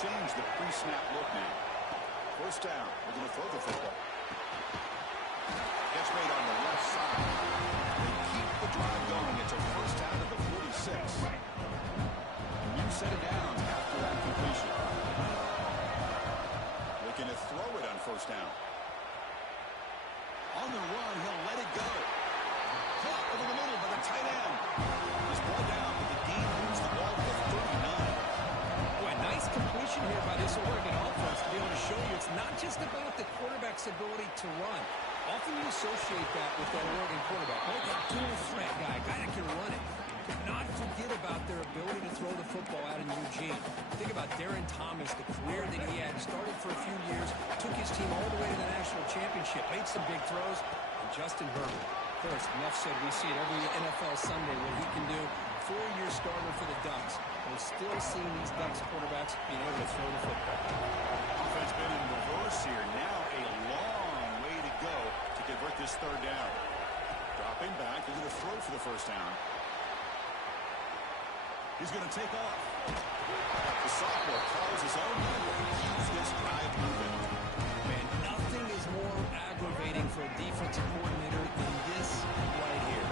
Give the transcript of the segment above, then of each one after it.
change the pre-snap look now. First down. We're going to throw the football. Catch made on the left side. They keep the drive going. It's a first down to the 46. A new set of downs after that completion. Looking to throw it on first down. On the run, he'll let it go. Caught over the middle by the tight end. He's brought down, but the game moves the ball to the 39. Boy, nice completion here by this Oregon offense to be able to show you it's not just about the quarterback's ability to run. Often you associate that with that Oregon quarterback. Like a dual threat guy, a guy that can run it. But not forget about their ability to throw the football out in Eugene. Think about Darren Thomas, the career that he had. Started for a few years, took his team all the way to the national championship, made some big throws. And Justin Herbert, of course, enough said, we see it every NFL Sunday what he can do. 4-year starter for the Ducks. We're still seeing these Ducks quarterbacks being able to throw the football. Offense been in reverse here. Now a long way to go to convert this third down. Dropping back. They're going to throw for the first down. He's going to take off. The sophomore calls his own number. Keeps this drive moving. Man, nothing is more aggravating for a defensive coordinator than this right here.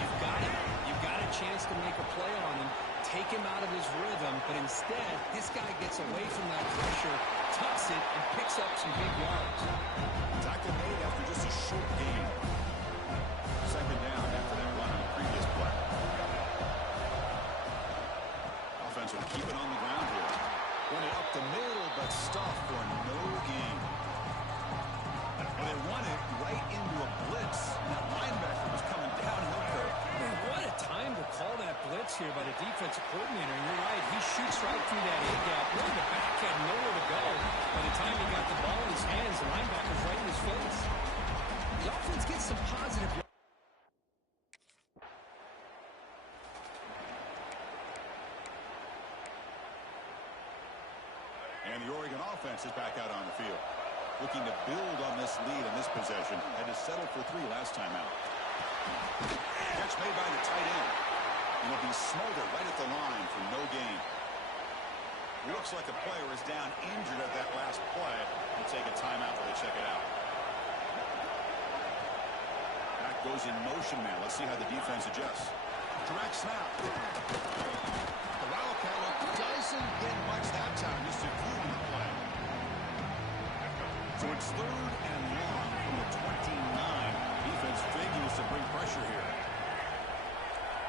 You've got him. You've got a chance to make a play on him, take him out of his rhythm, but instead, this guy gets away from that pressure, tucks it, and picks up some big yards. Tackle made after just a short gain. Second down after that run on the previous play. Offense will keep it on the ground here. Run it up the middle, but stuffed for no gain. Well, they run it right into a blitz. That linebacker was coming downhill curve. Man, what a time to call that blitz here by the defensive coordinator. And you're right, he shoots right through that A-gap. Really, the back had nowhere to go. By the time he got the ball in his hands, the linebacker's right in his face. The offense gets some positive. And the Oregon offense is back out on the field. Looking to build on this lead in this possession. Had to settle for 3 last time out. Catch made by the tight end. And it'll be smothered right at the line for no gain. Looks like a player is down injured at that last play. We'll take a timeout while they check it out. That goes in motion now. Let's see how the defense adjusts. Direct snap. The Wildcat doesn't get much that time. Just a few on the play. So it's 3rd and long from the 29. Defense figures to bring pressure here.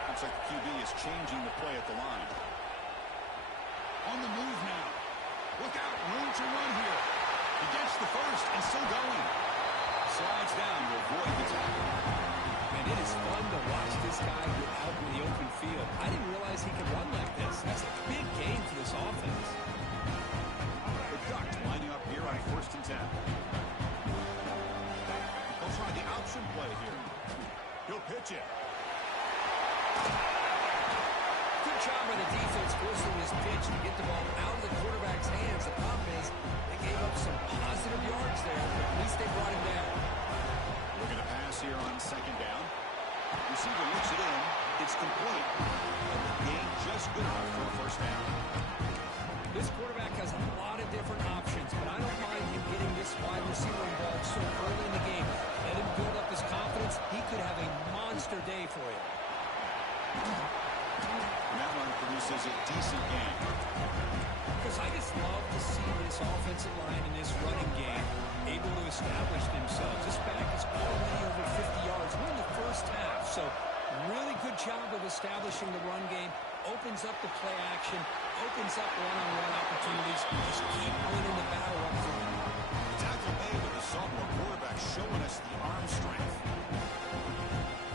Looks like the QB is changing the play at the line. On the move now. Look out, room to run here. He gets the first and still going. Slides down to avoid the tackle. And it is fun to watch this guy get out in the open field. I didn't realize he could run like this. That's a big gain for this offense. The Ducks lining up here on 1st and 10. He'll try the option play here. He'll pitch it. Good job by the defense forcing this pitch to get the ball out of the quarterback's hands. The problem is they gave up some positive yards there, but at least they brought him down. We're going to pass here on 2nd down. Receiver looks it in. It's complete. And the gain just good enough for a first down. This quarterback has a lot of different options, but I don't mind him getting this wide receiver involved so early in the game. Let him build up his confidence. He could have a monster day for you. And that one produces a decent game. Because I just love to see this offensive line and this running game able to establish themselves. This back is already over 50 yards. We're in the first half, so really good job of establishing the run game. Opens up the play action, opens up one-on-one opportunities. Just keep winning the battle up front. Tackle made with the sophomore quarterback showing us the arm strength.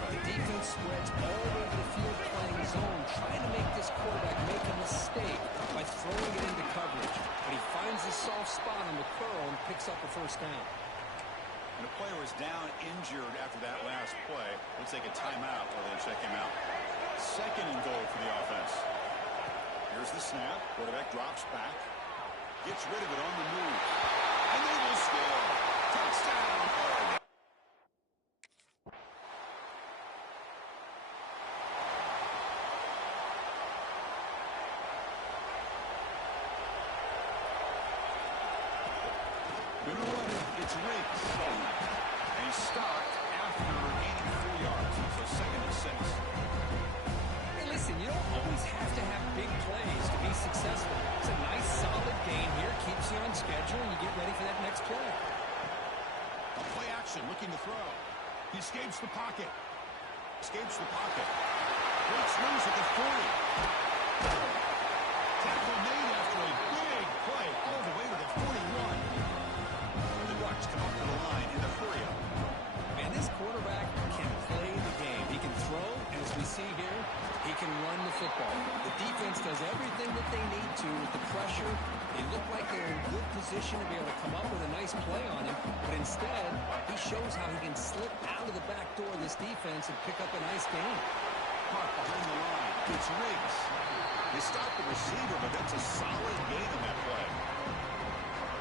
The defense spreads all over the field playing zone, trying to make this quarterback make a mistake by throwing it into coverage. But he finds the soft spot on the curl and picks up the first down. And the player is down injured after that last play. We'll take a timeout while they check him out. 2nd and goal for the offense. Here's the snap. Quarterback drops back. Gets rid of it on the move. And they will score. Touchdown, Oregon. It's Riggs. And he's stopped after gaining 4 yards. So 2nd and 6. Hey, listen, you don't always have to have big plays to be successful. It's a nice, solid gain here. Keeps you on schedule, and you get ready for that next play. Play action, looking to throw. He escapes the pocket. Escapes the pocket. Breaks loose at the 40. Tackle made after a big play all the way to the 41. The Ducks come up to the line in the hurry-up. Man, this quarterback can play the game. He can throw, and as we see here, he can run the football. The defense does everything that they need to with the pressure. They look like they're in good position to be able to come up with a nice play on him, but instead, he shows how he can slip out of the back door of this defense and pick up a nice gain. Caught behind the line. It's Riggs. They stop the receiver, but that's a solid gain on that play.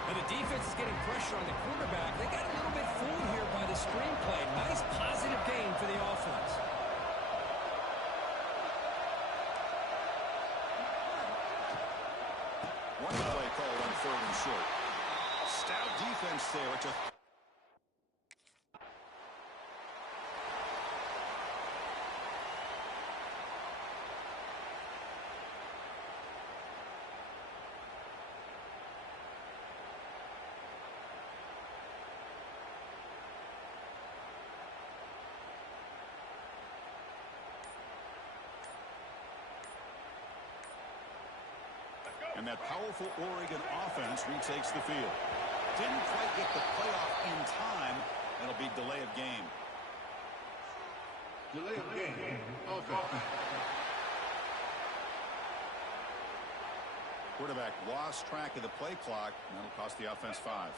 And the defense is getting pressure on the quarterback. They got a little bit fooled here by the screenplay. Nice positive gain for the offense. One play called on 3rd and short. Stout defense there. It's a And that powerful Oregon offense retakes the field. Didn't quite get the playoff in time. It'll be delay of game. Delay of game. Okay. Quarterback lost track of the play clock, and that'll cost the offense 5.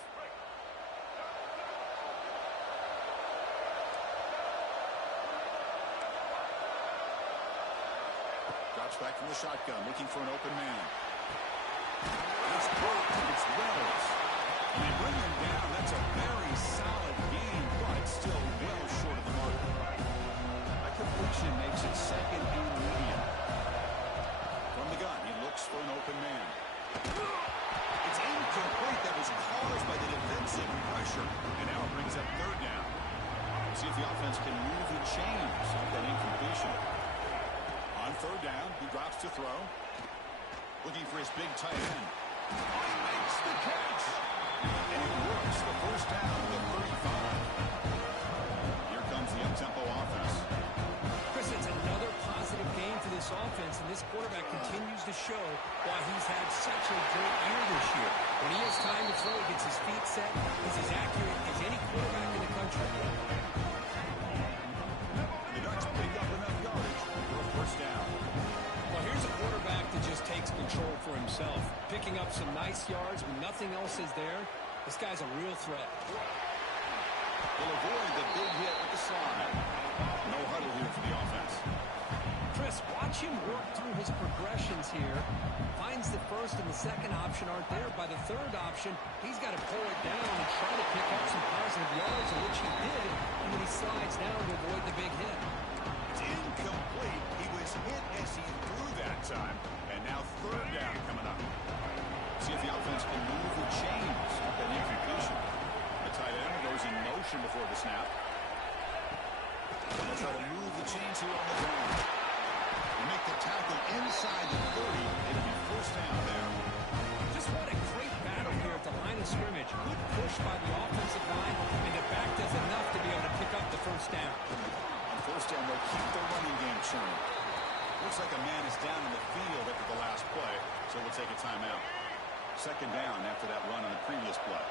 Drops back from the shotgun, looking for an open man. It's Burke. It's Wells. And they bring him down. That's a very solid game, but still well short of the mark. That completion makes it 2nd and medium. From the gun, he looks for an open man. It's incomplete. That was caused by the defensive pressure. And now it brings up 3rd down. See if the offense can move the chains of that incompletion. On 3rd down, he drops to throw. Looking for his big tight end. Oh, he makes the catch. And it works. The 1st down to the 35. Here comes the up-tempo offense. Chris, it's another positive game for this offense, and this quarterback continues to show why he's had such a great year this year. When he has time to throw, he gets his feet set. He's as accurate as any quarterback in the country. And the Ducks pick up enough yardage for a 1st down. Well, here's a quarterback that just takes control for himself, picking up some nice yards when nothing else is there. This guy's a real threat. Will avoid the big hit with the slide. No huddle here for the offense. Chris, watch him work through his progressions here. Finds the 1st and the 2nd option aren't there. By the 3rd option, he's got to pull it down and try to pick up some positive yards, which he did, and then he slides down to avoid the big hit. It's incomplete. He was hit as he threw that time. And now 3rd down coming up. See if the offense can move the chains with that incompletion. The tight end goes in motion before the snap. They'll try to move the chains here on the ground. They make the tackle inside the 30. It'll be 1st down there. Just what a great battle here at the line of scrimmage. Good push by the offensive line, and the back does enough to be able to pick up the 1st down. On 1st down, they'll keep the running game churning. Looks like a man is down in the field after the last play, so we'll take a timeout. 2nd down after that run on the previous play.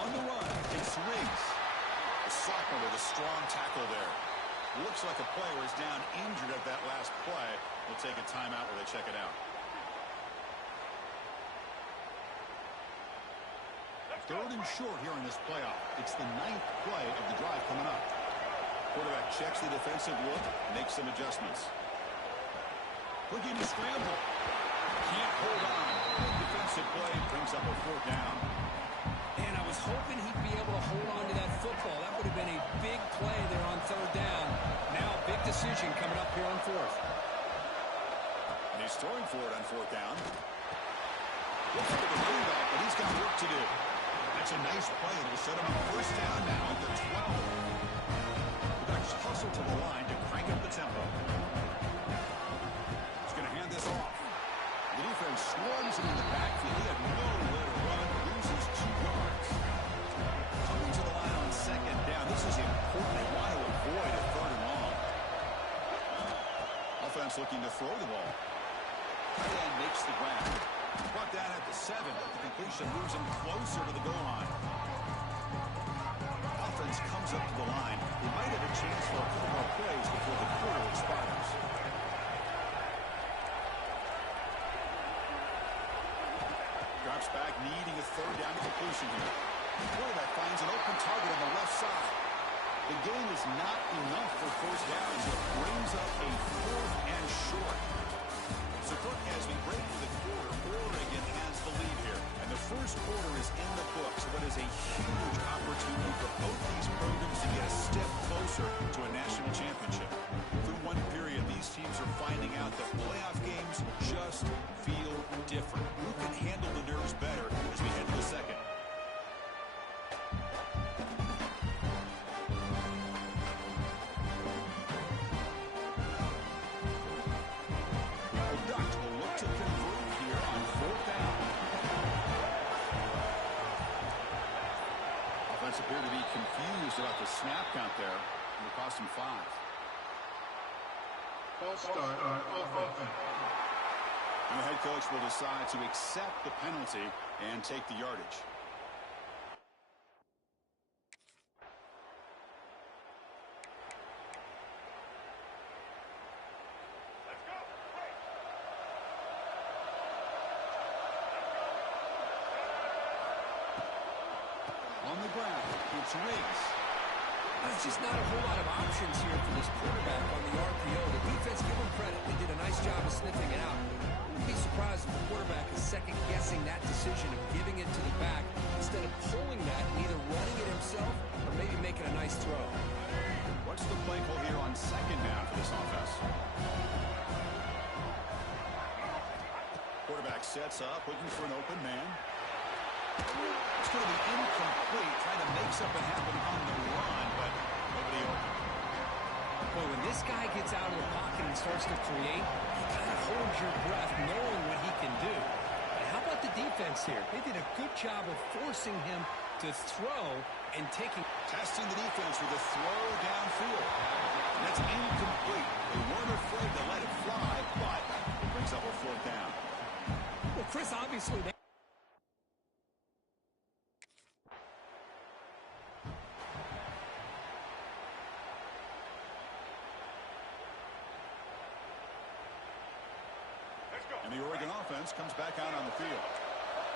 On the run, it's Riggs. The sophomore with a strong tackle there. Looks like a player is down injured at that last play. We'll take a timeout where they check it out. 3rd and short here in this playoff. It's the 9th play of the drive coming up. Quarterback checks the defensive look, makes some adjustments. Looking to scramble. Can't hold on. Big defensive play brings up a 4th down. And I was hoping he'd be able to hold on to that football. That would have been a big play there on 3rd down. Now a big decision coming up here on 4th. And he's throwing for it on 4th down. Looks like the running back, but he's got work to do. That's a nice play. It'll set him on first down now at the 12. The Ducks hustle to the line to crank up the tempo. He's going to hand this off. The defense swarms him in the backfield. He had nowhere to run. Loses 2 yards. Coming to the line on second down. This is important. They want to avoid a 3rd and long. Offense looking to throw the ball. Tight end makes the grab. Brought down at the 7. The completion moves him closer to the goal line. Offense comes up to the line. They might have a chance for a couple more plays before the quarter expires. Drops back, needing a 3rd down completion here. The quarterback finds an open target on the left side. The gain is not enough for first down, so it brings up a 4th and short. So, Brooke, as we break for the quarter, Oregon has the lead here. And the first quarter is in the books. What is a huge opportunity for both these programs to get a step closer to a national championship. Through one period, these teams are finding out that playoff games just feel different. Who can handle the nerves better as we head to the second? Appear to be confused about the snap count there. It will cost him 5. False start on offense. And the head coach will decide to accept the penalty and take the yardage. On the ground, it's Riggs. There's just not a whole lot of options here for this quarterback on the RPO. The defense, give them credit. They did a nice job of sniffing it out. I wouldn't be surprised if the quarterback is second-guessing that decision of giving it to the back instead of pulling that and either running it himself or maybe making a nice throw. What's the play call here on second down for this offense? Quarterback sets up, looking for an open man. It's going to be incomplete, trying to make something happen on the run, but nobody open. Boy, when this guy gets out of the pocket and starts to create, you kind of hold your breath knowing what he can do. But how about the defense here? They did a good job of forcing him to throw and taking... Testing the defense with a throw downfield. And that's incomplete. They weren't afraid to let it fly, but it brings up a 4th down. Well, Chris, obviously... And the Oregon offense comes back out on the field.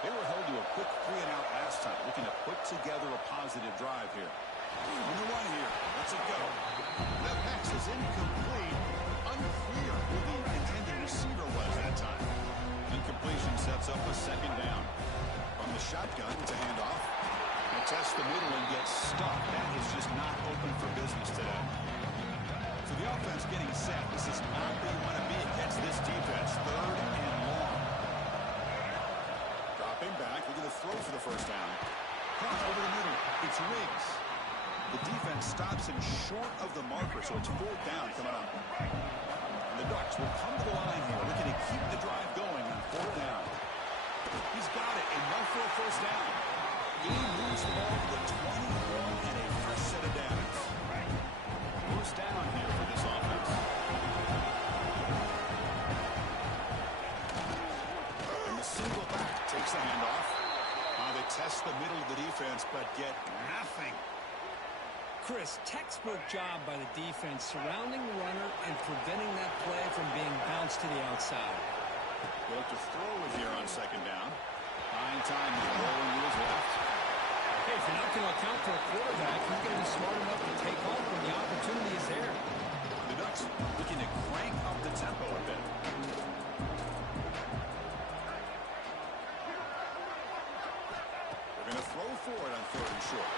They were held to a quick 3-and-out last time, looking to put together a positive drive here. On the run here, lets it go. That pass is incomplete. Unclear who the intended receiver was that time. Incompletion sets up a 2nd down. From the shotgun, it's a handoff. They test the middle and get stuck. That is just not open for business today. So the offense getting set. This is not where you want to be against this defense. 3rd and long. Dropping back. Looking to throw for the first down. Caught over the middle. It's Riggs. The defense stops him short of the marker, so it's 4th down coming up. And the Ducks will come to the line here, looking to keep the drive going on 4th down. He's got it. Enough for a first down. He moves the ball to the 21 and a fresh set of downs. First down here for this offense. And the single back takes the handoff. They test the middle of the defense, but get nothing. Chris, textbook job by the defense surrounding the runner and preventing that play from being bounced to the outside. They'll have to throw it here on 2nd down. 9 times rolling wheels left. Hey, if you're not going to account for a quarterback, he's going to be smart enough to take off when the opportunity is there. The Ducks looking to crank up the tempo a bit. They're going to throw for it on 3rd and short.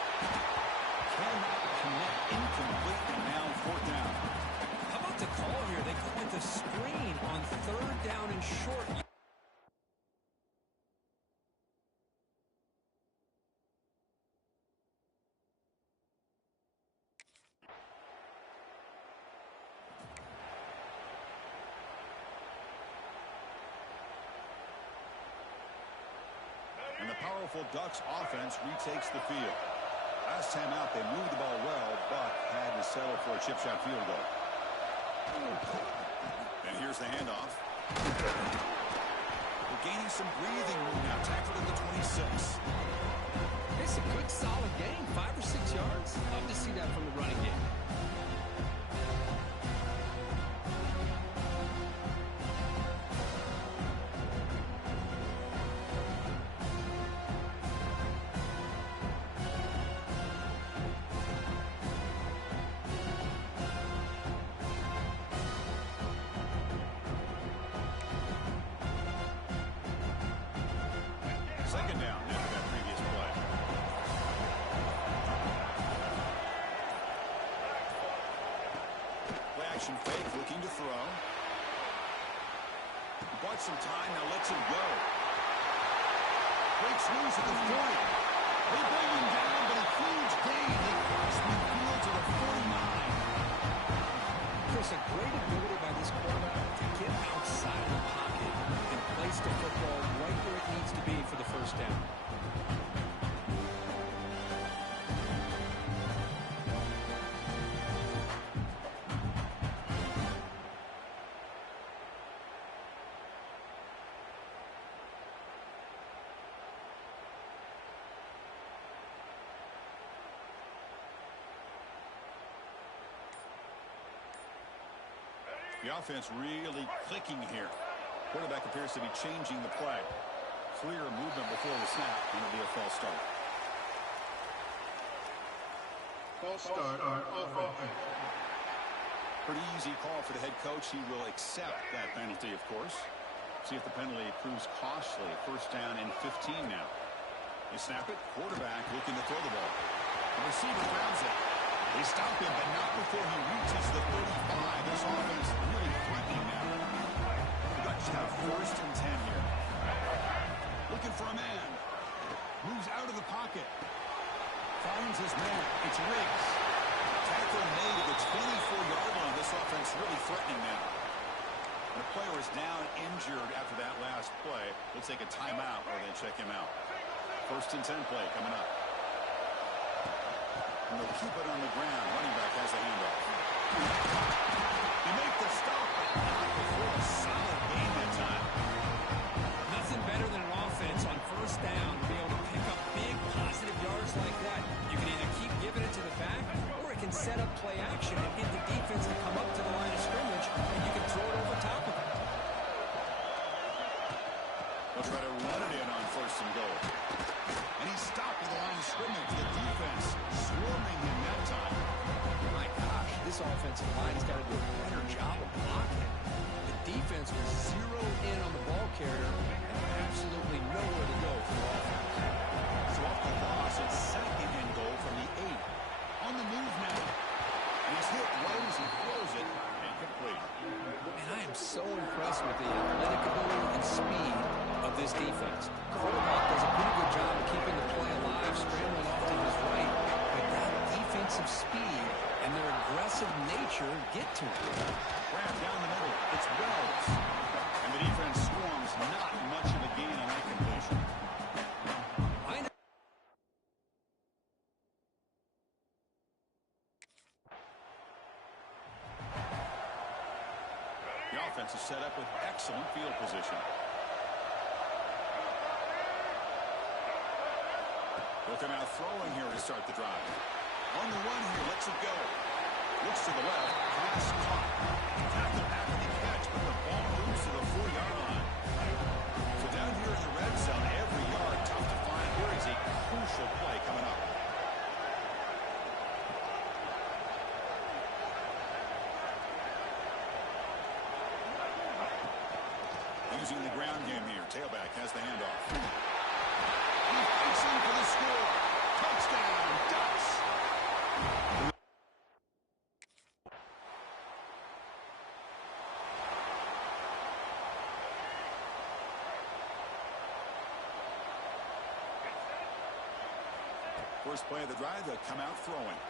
Cannot connect, incomplete, and now 4th down. How about the call here? They call it the screen on 3rd down and short. powerful Ducks offense retakes the field. Last time out, they moved the ball well, but had to settle for a chip shot field goal. And here's the handoff. They're gaining some breathing room now. Tackled at the 26. It's a good, solid game. 5 or 6 yards. Love to see that from the running game. Second down after that previous play. Play action fake, looking to throw. Bought some time, now lets him go. Breaks loose at the 40. They bring him down, but a huge gain. They cross midfield to the 49. Chris, a great ability by this quarterback to get outside of the pocket and place the football right where it needs to be for the first down. The offense really clicking here. Quarterback appears to be changing the play. Clear movement before the snap, and it'll be a false start. False start on offense. Pretty easy call for the head coach. He will accept that penalty, of course. See if the penalty proves costly. First down and 15 now. They snap it. Quarterback looking to throw the ball. The receiver grabs it. They stop him, but not before he reaches the 35. This offense really threatening now. The Ducks have first and 10 here. Looking for a man. Moves out of the pocket. Finds his man. It's Riggs. Tackle made at the 24-yard line. This offense really threatening now. And the player is down injured after that last play. We'll take a timeout or then check him out. First and 10 play coming up. And they'll keep it on the ground. Running back has the handoff. They make the stop, but not before a solid gain that time. Nothing better than an offense on first down to be able to pick up big positive yards like that. You can either keep giving it to the back, or it can set up play action and get the defense to come up to the line of scrimmage, and you can throw it over top of it. They'll try to run it in on first and goal. And he's stopped at the line of scrimmage. The defense swarming him that time. My gosh, this offensive line's got to do a better job of blocking. The defense was zeroed in on the ball carrier and absolutely nowhere to go for the offense. So off the loss, it's second and goal from the 8. On the move now. And he's hit right as he throws it. And complete. And I am so impressed with the athletic ability and speed of this defense. The quarterback does a pretty good job of keeping the play alive, scrambling off to his right. But that defensive speed and their aggressive nature get to him. Grab down the middle. It's Wells. And the defense swarms. Not much of a gain on that completion. The offense is set up with excellent field position. They'll come out throwing here to start the drive. On the run here, lets it go. Looks to the left, pass caught. Tackle after the catch, but the ball moves to the 4-yard line. So down here in the red zone, every yard tough to find. Here is a crucial play coming up. Using the ground game here. Tailback has the handoff. He's racing for the score. Touchdown, Ducks. First play of the drive, they'll come out throwing.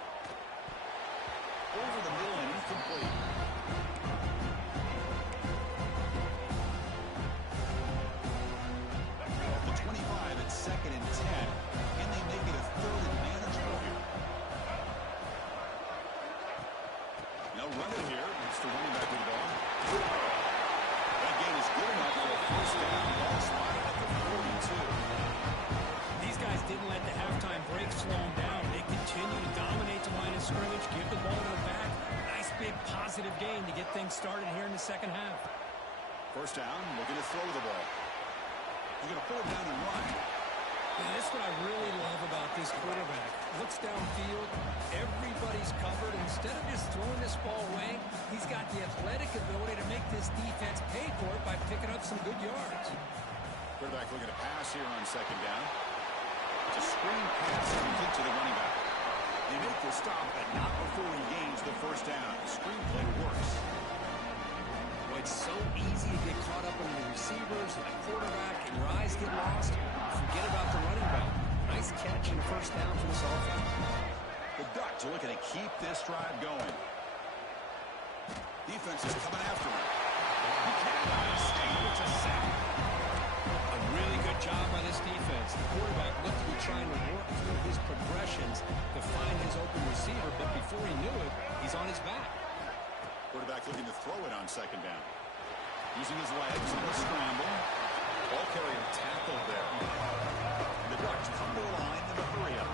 Over the middle and incomplete. The 25 at second and 10. first down. Ball spotted at the 42. These guys didn't let the halftime break slow them down. They continue to dominate the line of scrimmage, give the ball to the back. Nice big positive gain to get things started here in the second half. First down, looking to throw the ball. He's going to pull it down and run. And that's what I really love about this quarterback. Looks downfield, everybody's covered. Instead of just throwing this ball away, he's got the athletic ability to make this defense pay for it by picking up some good yards. Quarterback looking to pass here on second down. It's a screen pass complete to the running back. They make the stop, but not before he gains the first down. The screen play works. Well, it's so easy to get caught up in the receivers and the quarterback, and your eyes get lost. Forget about the running back. Nice catch and first down for this offense. The Ducks are looking to keep this drive going. Defense is coming after him. He cannot escape. It's a sack. A really good job by this defense. The quarterback looked to be trying to work through his progressions to find his open receiver, but before he knew it, he's on his back. Quarterback looking to throw it on second down. Using his legs in the scramble. Ball carrier tackled there. The Ducks come to the line in a hurry up.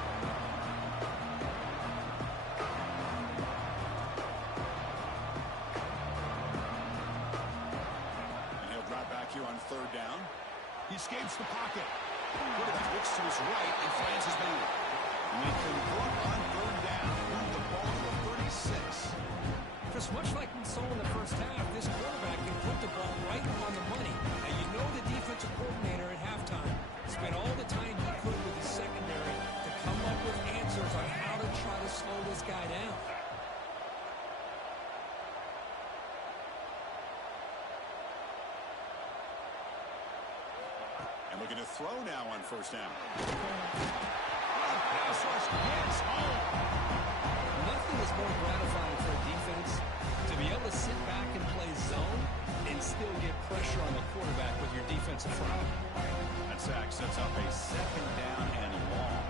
And he'll drop back here on third down. He escapes the pocket. Quarterback looks to his right and finds his man. And they convert on third down and move the ball to the 36. Just much like we saw in the first half, this quarterback can put the ball right on the money. And you know the defensive coordinator at halftime spent all the time he could with his secondary to come up with answers on how to try to slow this guy down. And looking to throw now on first down. Pass rush hits home. Nothing is more gratifying for a defense to be able to sit back and play zone and still get pressure on the quarterback with your defensive front. That sack sets up a second down and long.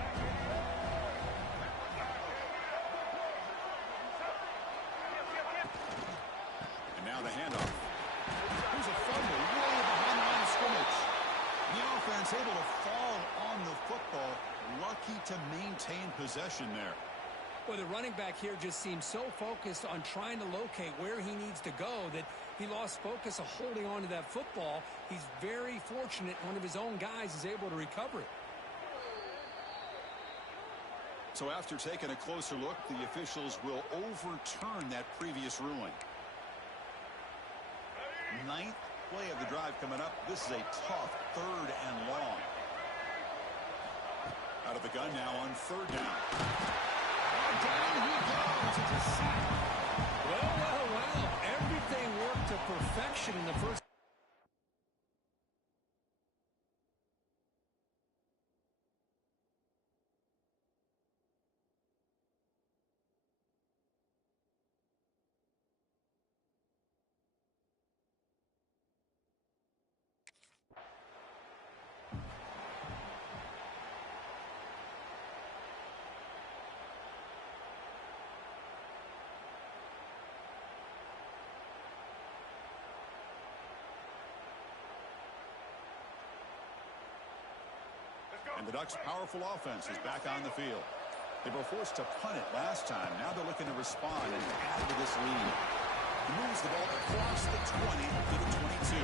And now the handoff. Here's a fumble way behind the line of scrimmage. The offense able to fall on the football. Lucky to maintain possession there. Well, the running back here just seems so focused on trying to locate where he needs to go that he lost focus of holding on to that football. He's very fortunate one of his own guys is able to recover it. So after taking a closer look, the officials will overturn that previous ruling. Ninth play of the drive coming up. This is a tough third and long. Out of the gun now on third down. Down he goes. It's a sack. Well. Everything worked to perfection in the first. And the Ducks' powerful offense is back on the field. They were forced to punt it last time. Now they're looking to respond and add to this lead. He moves the ball across the 20 to the 22.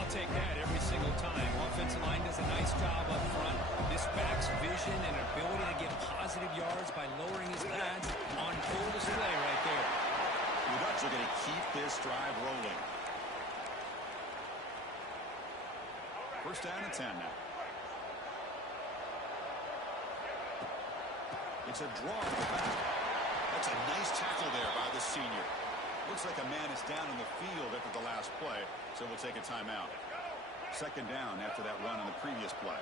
I'll take that every single time. Offensive line does a nice job up front. This back's vision and ability to get positive yards by lowering his pads on full display right there. The Ducks are going to keep this drive rolling. First down and 10 now. It's a draw in the back. That's a nice tackle there by the senior. Looks like a man is down in the field after the last play, so we'll take a timeout. Second down after that run on the previous play.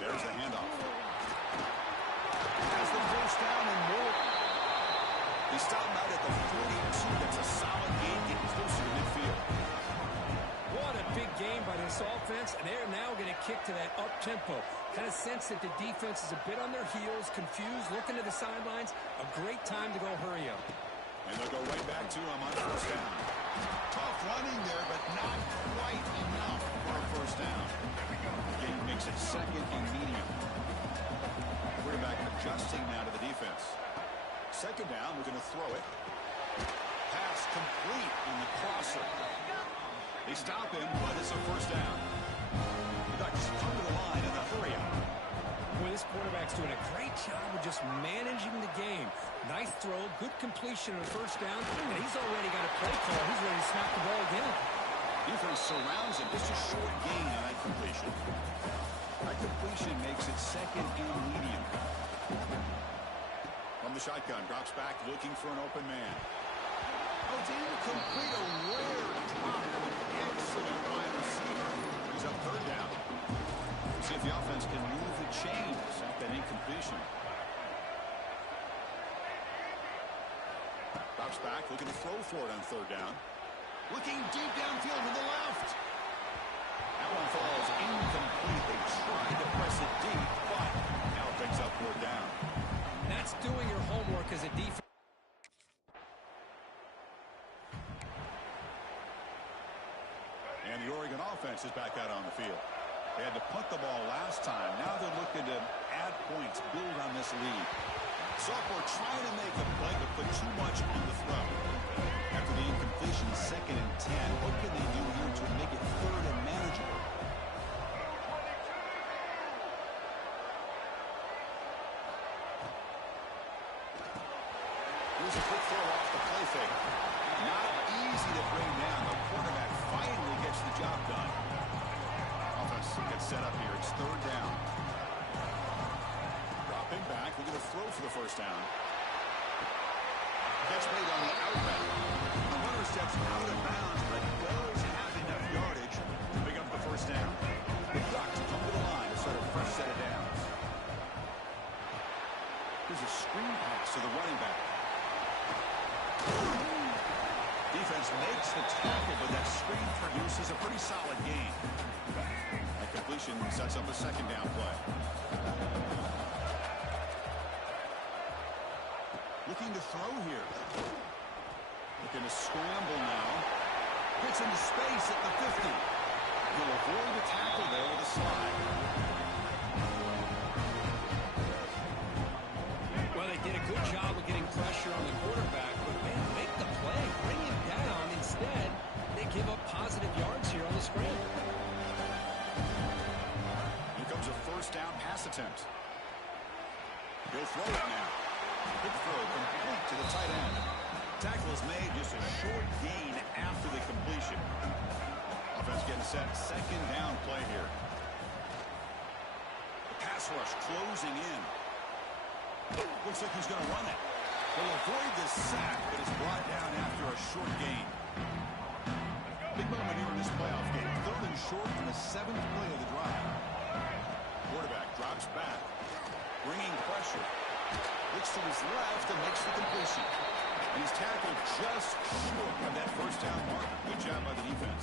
There's the handoff. Has the first down and more. He's stopping out at the 42. That's a solid gain, getting closer to midfield. What a big up-tempo. Kind of sense that the defense is a bit on their heels, confused, looking to the sidelines. A great time to go hurry up. And they'll go right back to him on first down. Tough running there, but not quite enough for a first down. Gain makes it second and medium. Quarterback adjusting now to the defense. Second down, we're going to throw it. Pass complete on the crosser. They stop him, but it's a first down. The Ducks come to the line in the hurry up. Boy, this quarterback's doing a great job of just managing the game. Nice throw, good completion on the first down, and he's already got a play call. He's ready to snap the ball again. Defense surrounds him. Just a short gain on that completion. That completion makes it second and medium. From the shotgun, drops back, looking for an open man. Oh, it's incomplete. A rare drop. Excellent wide receiver. He's up third down. We'll see if the offense can move the chains after that incompletion. Drops back, looking to throw for it on third down. Looking deep downfield to the left. That one falls incomplete. They tried to press it deep, but now it brings up fourth down. That's doing your homework as a defense. And the Oregon offense is back out on the field. They had to punt the ball last time. Now they're looking to add points, build on this lead. Sophomore trying to make a play, but put too much on the throw. After the incompletion, second and 10. What can they do here to make it third and manageable? Here's a quick throw off the play fake. Not easy to bring down. The quarterback finally gets the job done. Offense gets set up here. It's third down. Dropping back. We're going to throw for the first down. Catch made on the out route. The runner steps out of bounds, but does have enough yardage to pick up the first down. The Ducks come to the line to start a fresh set of downs. Here's a screen pass to the running back. Defense makes the tackle, but that screen produces a pretty solid gain. That completion sets up a second down play. Looking to throw here. Looking to scramble now. Gets into space at the 50. He'll avoid the tackle there with a slide. Well, they did a good job of getting pressure on the quarterback, but man, make the play, bring him down. Instead, they give up positive yards here on the scramble. Here comes a first down pass attempt. He'll throw it now. Good throw, complete to the tight end. Tackle is made, just a short gain after the completion. Offense getting set, second down play here. The pass rush closing in. Looks like he's going to run it. He'll avoid the sack, but is brought down after a short gain. Big moment here in this playoff game. Third and short in the seventh play of the drive. Quarterback drops back, bringing pressure. Looks to his left and makes the completion. And he's tackled just short of that first down mark. Good job by the defense.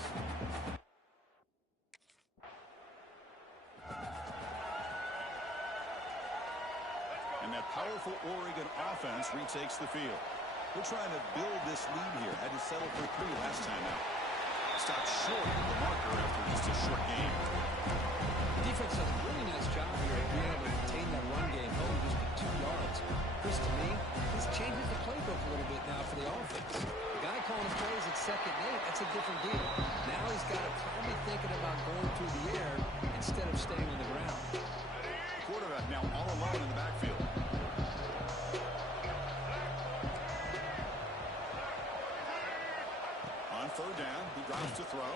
And that powerful Oregon offense retakes the field. They're trying to build this lead here. Had to settle for 3 last time out. Stopped short of the marker after just a short game. Defense does a really nice job here of being able to maintain that run game home just to 2 yards. Chris, to me, this changes the playbook a little bit now for the offense. The guy calling plays at second and 8, that's a different deal. Now he's got to probably thinking about going through the air instead of staying on the ground. Quarterback now all alone in the backfield. On third down, he drops to throw.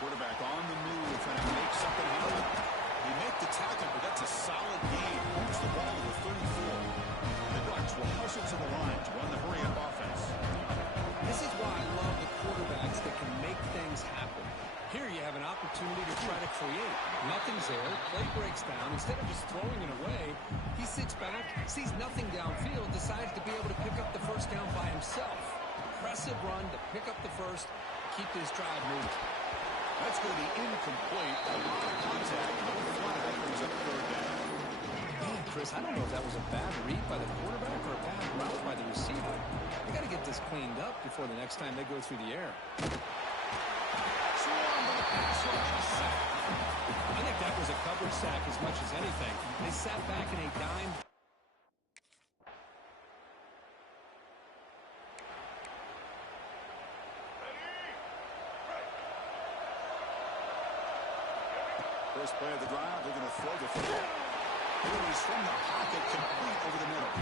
Quarterback on the move, trying to make something happen. They make the tackle, but that's a solid gain. Moves the ball to the 34. The Ducks will hustle to the line to run the hurry-up offense. This is why I love the quarterbacks that can make things happen. Here you have an opportunity to try to create. Nothing's there. Play breaks down. Instead of just throwing it away, he sits back, sees nothing downfield, decides to be able to pick up the first down by himself. Impressive run to pick up the first, keep this drive moving. That's going to be incomplete. Contact, no flag. brings up third down. Man, Chris, I don't know if that was a bad read by the quarterback or a bad route by the receiver. They got to get this cleaned up before the next time they go through the air. I think that was a coverage sack as much as anything. They sat back in a dime. First play of the drive, they're going to throw the football. It is from the pocket, complete over the middle.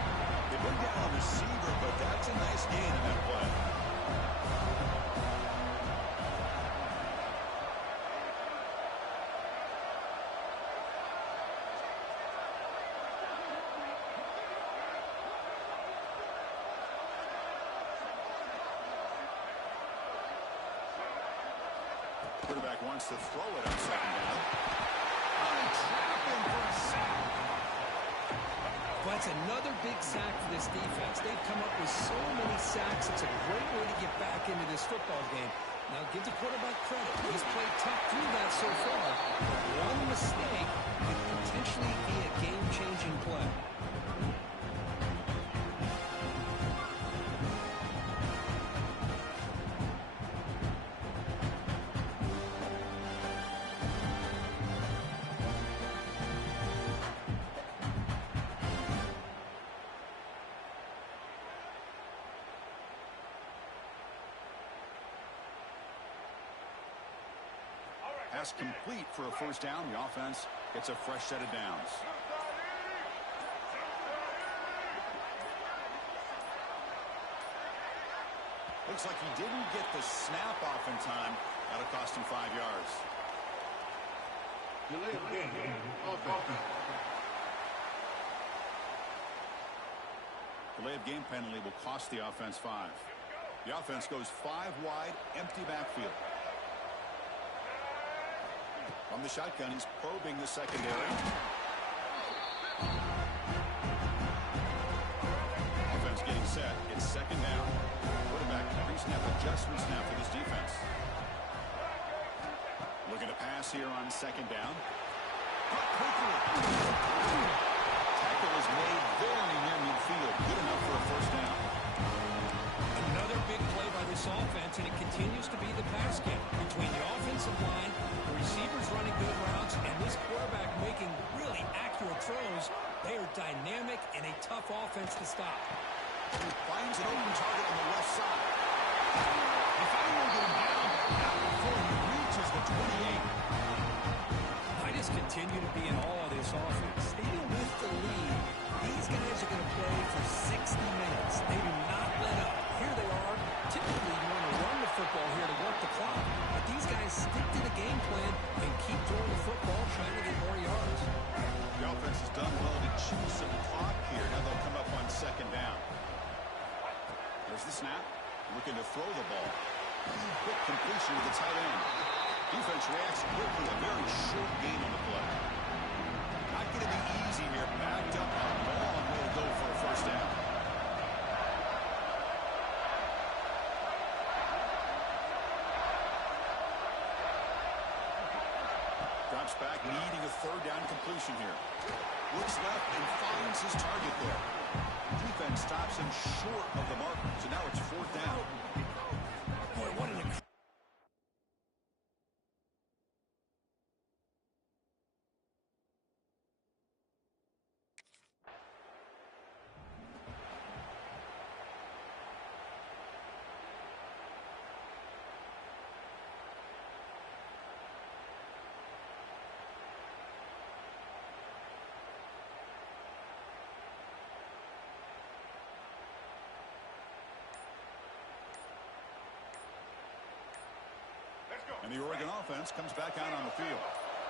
They bring down the receiver, but that's a nice gain in that play. Quarterback wants to throw it on second down. Trapping for a sack. Well, that's another big sack for this defense. They've come up with so many sacks. It's a great way to get back into this football game. Now, give the quarterback credit. He's played tough through that so far. But one mistake could potentially be a game-changing play. Pass complete for a first down. The offense gets a fresh set of downs. Looks like he didn't get the snap off in time. That'll cost him 5 yards. Delay of game. Offense. Delay of game penalty will cost the offense 5. The offense goes 5 wide, empty backfield. From the shotgun, he's probing the secondary. Offense getting set. It's second down. Quarterback pre-snap adjustment snap for this defense. Looking to pass here on second down. Tackle is made very near midfield. Good enough for a first down. Another big play by this offense, and it continues to be the pass game between the offensive line, the receivers running good routes, and this quarterback making really accurate throws. They are dynamic and a tough offense to stop. He finds an open target on the left side. If I were to get him down, not before he reaches the 28. I just continue to be in awe of this offense. Even with the lead, these guys are going to play for 60 minutes. They do not let up. Here they are. Typically, you want to run the football here to work the clock. But these guys stick to the game plan and keep throwing the football, trying to get more yards. The offense has done well to chew some clock here. Now they'll come up on second down. There's the snap. Looking to throw the ball. Quick completion to the tight end. Defense reacts quickly. A very short gain on the play. Not going to be easy here. Backed up a long way to go for a first down. Drops back, needing a third down completion here. Looks left and finds his target there. Defense stops him short of the mark, so now it's fourth down. Boy, what an And the Oregon offense comes back out on the field.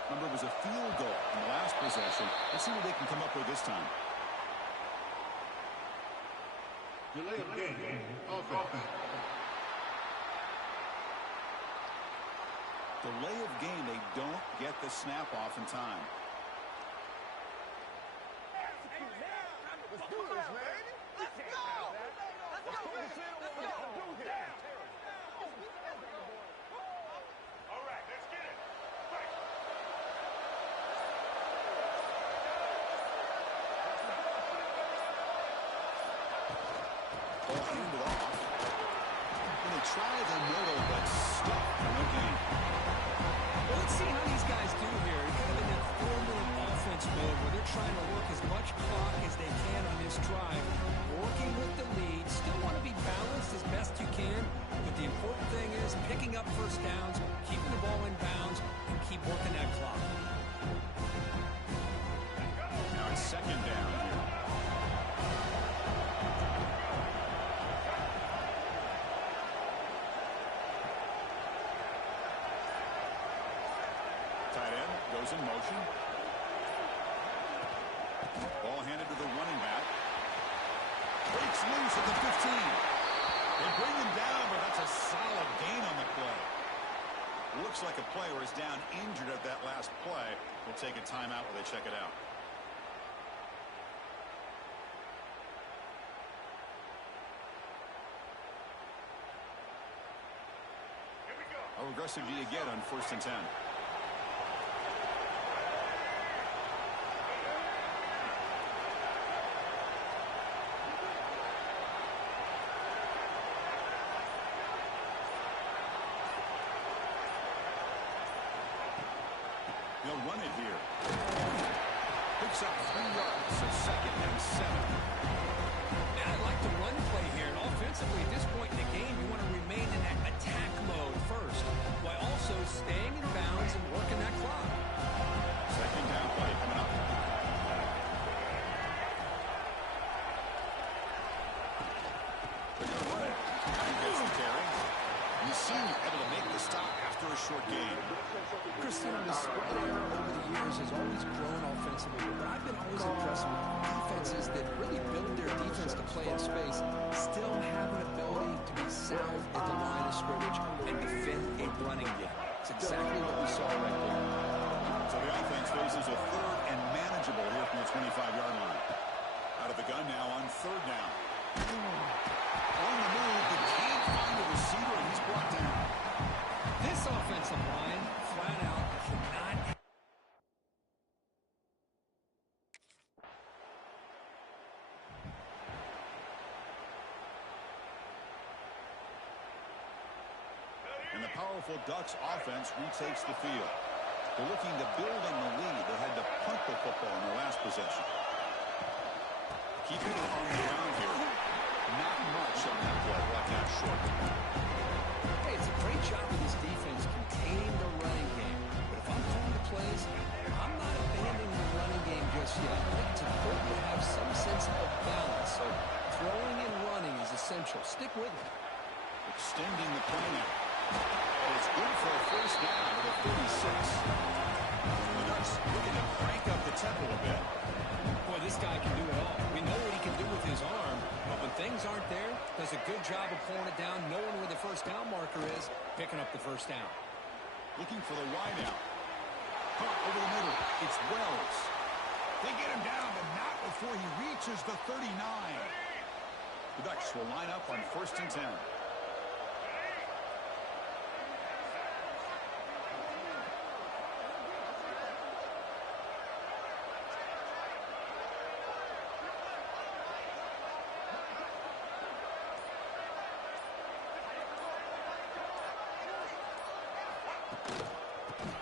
Remember, it was a field goal in the last possession. Let's see what they can come up with this time. Delay of game. Offense. Delay of game, they don't get the snap off in time. Let's do this, man. Let's go. Let's go. Let's go. All right, let's get it. Right. middle, but stuffed for no gain. Well, let's see how these guys do here. Kind of in that former offense mode where they're trying to work as much clock as they can on this drive, working with the lead. Still want to be balanced as best you can, but the important thing is picking up first downs, keeping the ball in bounds, and keep working that clock. Now it's second down here. Tight end goes in motion. Ball handed to the running back. Breaks loose at the 15. They bring him down, but that's a solid gain on the play. Looks like a player is down injured at that last play. We'll take a timeout while they check it out. How aggressive do you get on 1st and 10? They'll run it here. Picks up 3 yards, so 2nd and 7. And I like the run play here. And offensively, at this point in the game, you want to remain in that attack mode first, while also staying in bounds and working that clock. 2nd down play coming up. They're going to run it. And gets the carry. You seem able to make the stop after a short game. Christian, the spread error over the years has always grown offensively, but I've been always impressed with defenses that really build their defense to play in space, still have an ability to be sound at the line of scrimmage and defend a running game. It's exactly what we saw right there. So the offense faces a 3rd and manageable here from the 25-yard line. Out of the gun now on 3rd down. On the move, but can't find the receiver, and he's brought down. This offensive line, flat out, cannot. And the powerful Ducks offense retakes the field. They're looking to build on the lead. They had to punt the football in their last possession. Keeping it on the ground here. Not much on that play. Like that short. Hey, it's a great job of this defense containing the running game. But if I'm calling the plays, I'm not abandoning the running game just yet. I think it's important to have some sense of balance. So throwing and running is essential. Stick with it. Extending the play now. And it's good for a 1st down at the 36. The Ducks looking to crank up the tempo a bit. Boy, this guy can do it all. We know what he can do with his arm, but when things aren't there, does a good job of pulling it down, knowing where the 1st down marker is, picking up the 1st down. Looking for the wide out. Caught over the middle. It's Wells. They get him down, but not before he reaches the 39. The Ducks will line up on 1st and 10.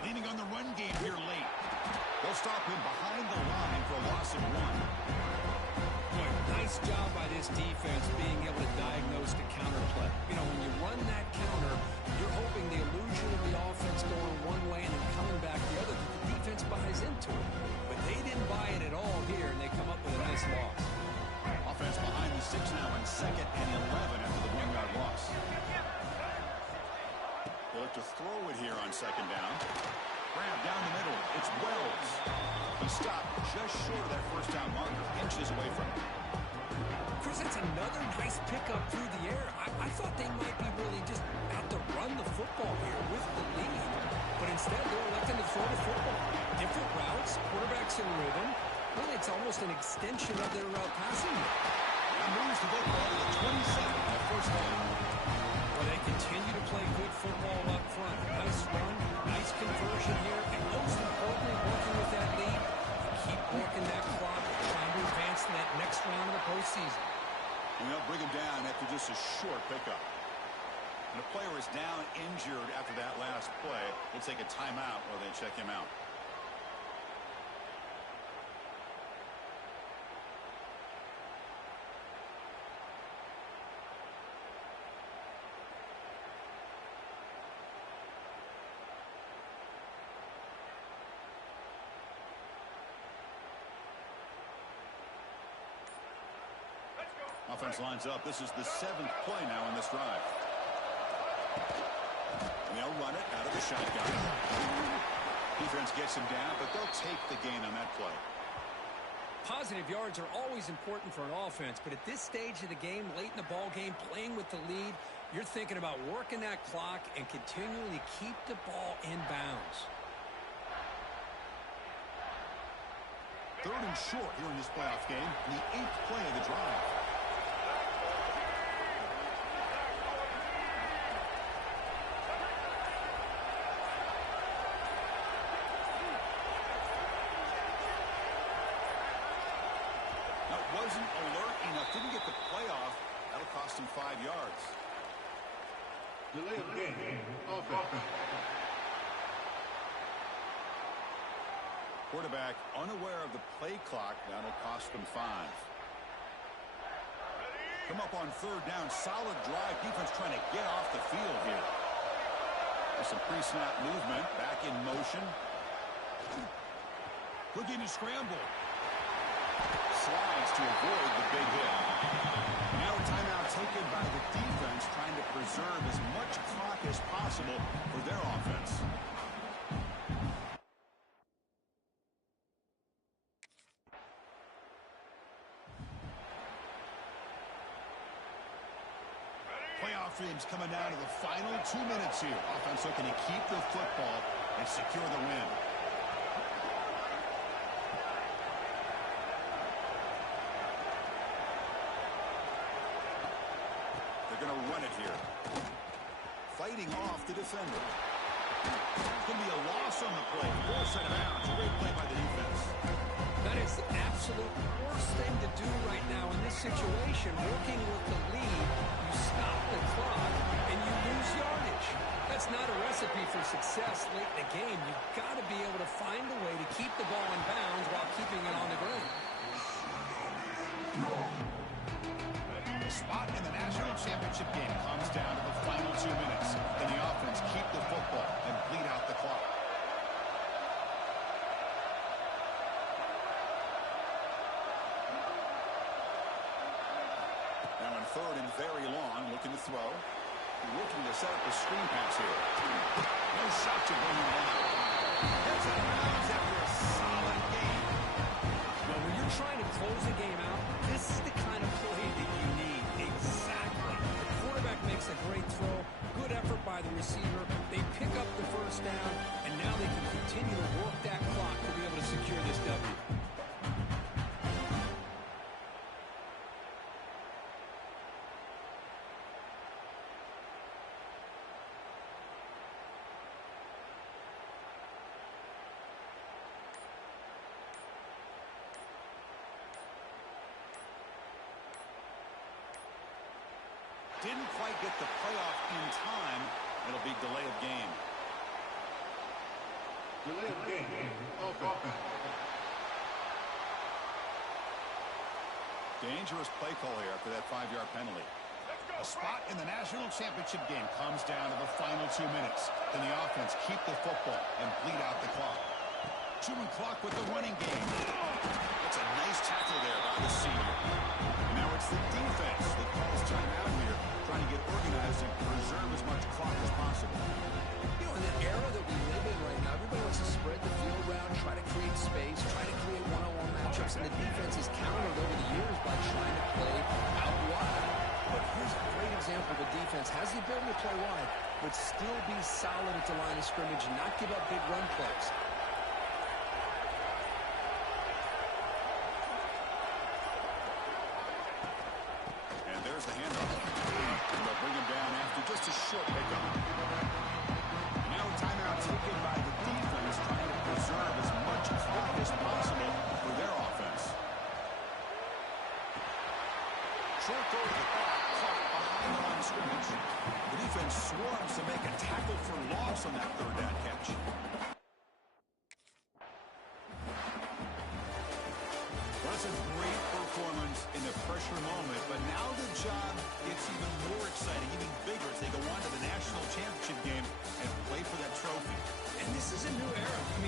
Leaning on the run game here late. They'll stop him behind the line for a loss of 1. Boy, nice job by this defense being able to diagnose the counter play. You know, when you run that counter, you're hoping the illusion of the offense going one way and then coming back the other, that the defense buys into it. But they didn't buy it at all here, and they come up with a nice loss. Offense behind the 6 now on 2nd and 11 after the 1-yard loss. They look to throw it here on 2nd down. Grab down the middle. It's Wells. He stopped just short of that 1st down marker, inches away from it. Chris, that's another nice pickup through the air. I thought they might be really just out to run the football here with the lead. But instead, they're electing to throw the football. Different routes, quarterbacks in rhythm. Really, it's almost an extension of their passing game. And moves the football to the 27 on 1st down. Well, they continue to play good football up front. Nice run, nice conversion here, and most importantly, working with that lead, keep working that clock, trying to advance to that next round of the postseason. And they'll bring him down after just a short pickup. And the player is down down injured after that last play. We'll take a timeout while they check him out. Offense lines up. This is the 7th play now in this drive. And they'll run it out of the shotgun. Defense gets him down, but they'll take the gain on that play. Positive yards are always important for an offense, but at this stage of the game, late in the ball game, playing with the lead, you're thinking about working that clock and continuing to keep the ball in bounds. 3rd and short here in this playoff game, the 8th play of the drive. Wasn't alert enough, didn't get the playoff. That'll cost him 5 yards. Delay of game. Offense. Quarterback unaware of the play clock. That'll cost them 5. Come up on 3rd down. Solid drive. Defense trying to get off the field here. There's some pre-snap movement. Back in motion. Looking to scramble. Slides to avoid the big hit. Now a timeout taken by the defense, trying to preserve as much clock as possible for their offense. Playoff dreams coming down to the final 2 minutes here. Offense looking to keep the football and secure the win. They're going to run it here. Fighting off the defender. It's going to be a loss on the play. Force out of bounds. Great play by the defense. That is the absolute worst thing to do right now in this situation. Working with the lead, you stop the clock and you lose yardage. That's not a recipe for success late in the game. You've got to be able to find a way to keep the ball in bounds while keeping it on the ground. The spot in the national championship game comes down to the final 2 minutes. Can the offense keep the football and bleed out the clock? Now in 3rd and very long, looking to throw. Looking to set up a screen pass here. No shot to bring him down. Heads out of bounds after a solid game. Well, when you're trying to close the game out, this is the kind of play that you need. Exactly. The quarterback makes a great throw. Good effort by the receiver. They pick up the 1st down, and now they can continue to work that clock to be able to secure this W. Didn't quite get the playoff in time. It'll be delay of game. Delay of game. Offense. Dangerous play call here after that 5-yard penalty. A spot in the national championship game comes down to the final 2 minutes. Can the offense keep the football and bleed out the clock? Chewing clock with the running game. That's a nice tackle there by the senior. And now it's the defense that calls timeout here, trying to get organized and preserve as much clock as possible. You know, in the era that we live in right now, everybody wants to spread the field around, try to create space, try to create one-on-one matchups, and the defense is countered over the years by trying to play out wide. But here's a great example. The defense has the ability to play wide, but still be solid at the line of scrimmage and not give up big run plays. And there's the handoff. And they'll bring him down after just a short pickup. Now a timeout taken by the defense, trying to preserve as much clock as possible for their offense. Short goal to the clock behind the line of scrimmage. The defense swarms to make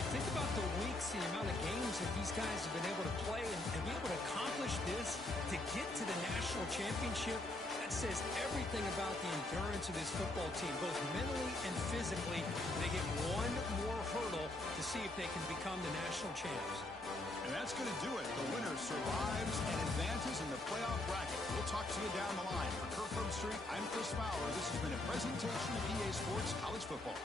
think about the weeks, the amount of games that these guys have been able to play and be able to accomplish this to get to the national championship. That says everything about the endurance of this football team, both mentally and physically. They get one more hurdle to see if they can become the national champs. And that's going to do it. The winner survives and advances in the playoff bracket. We'll talk to you down the line. For Kirk Herbstreit, I'm Chris Fowler. This has been a presentation of EA Sports College Football.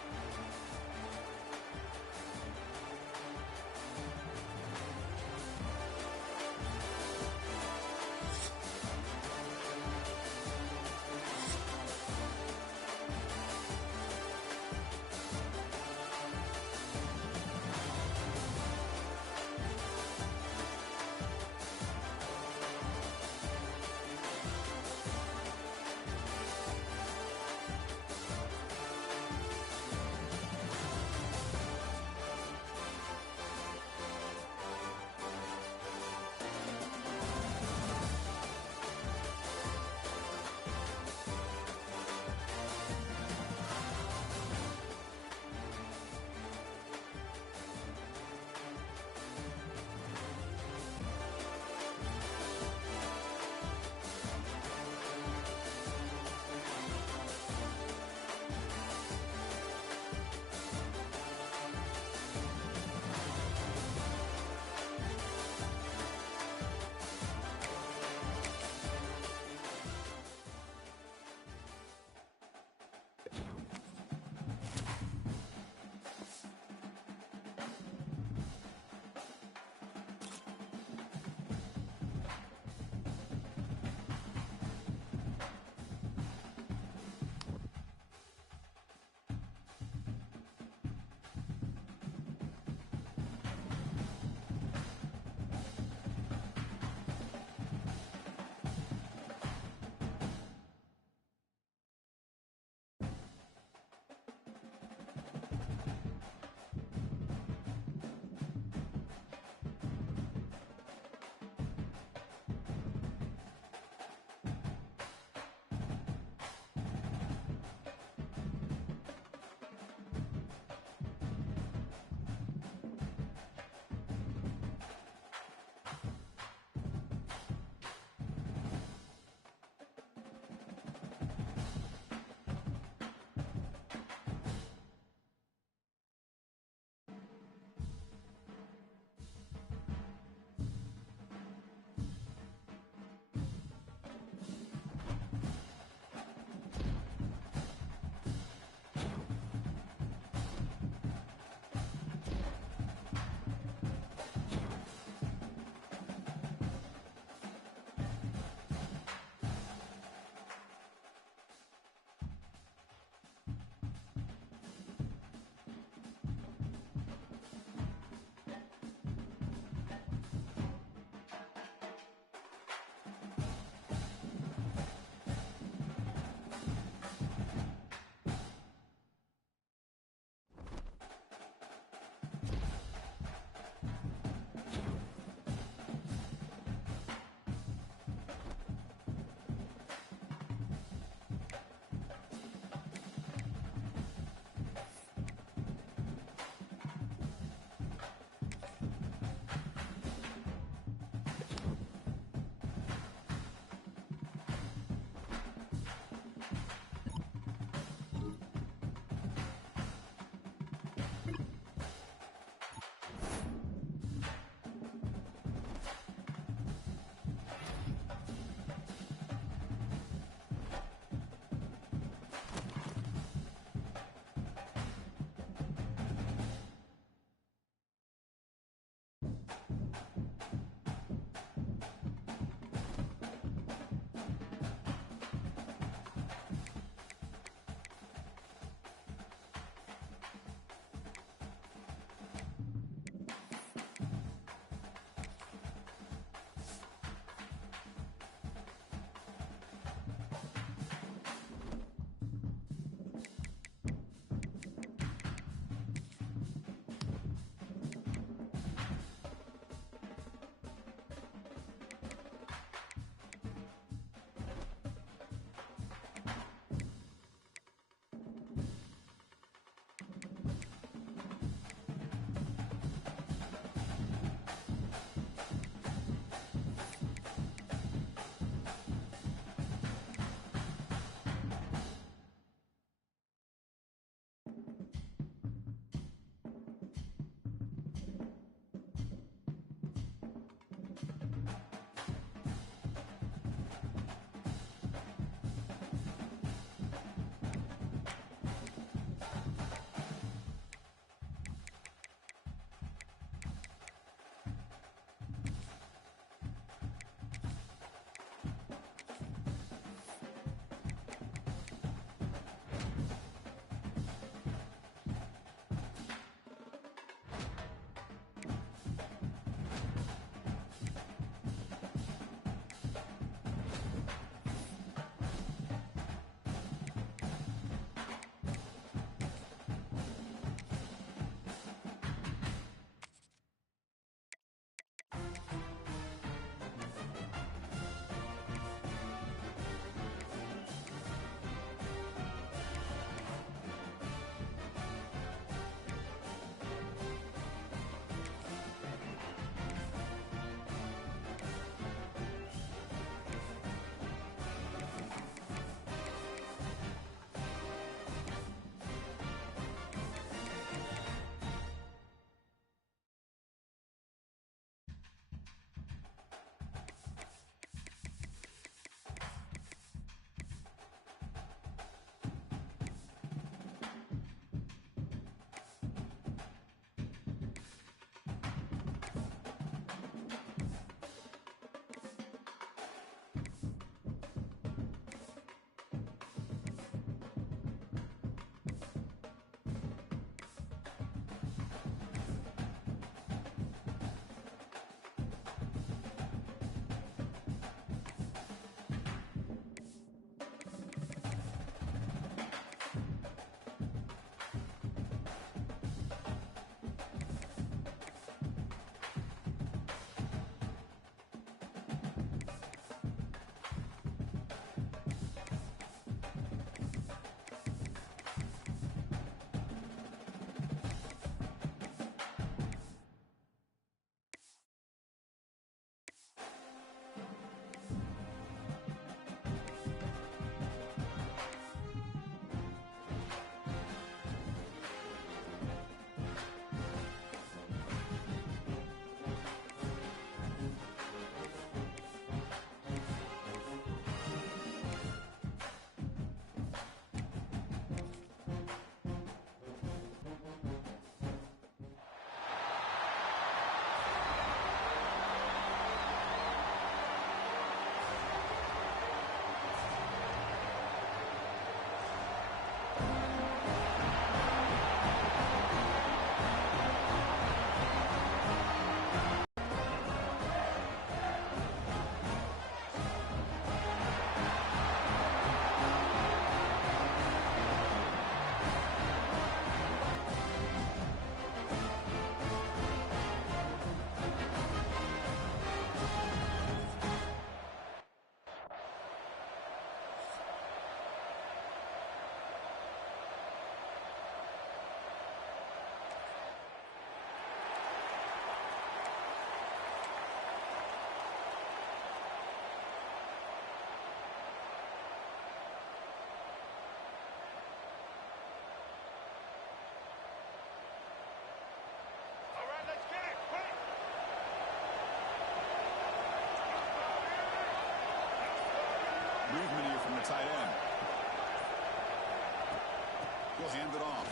hand it off.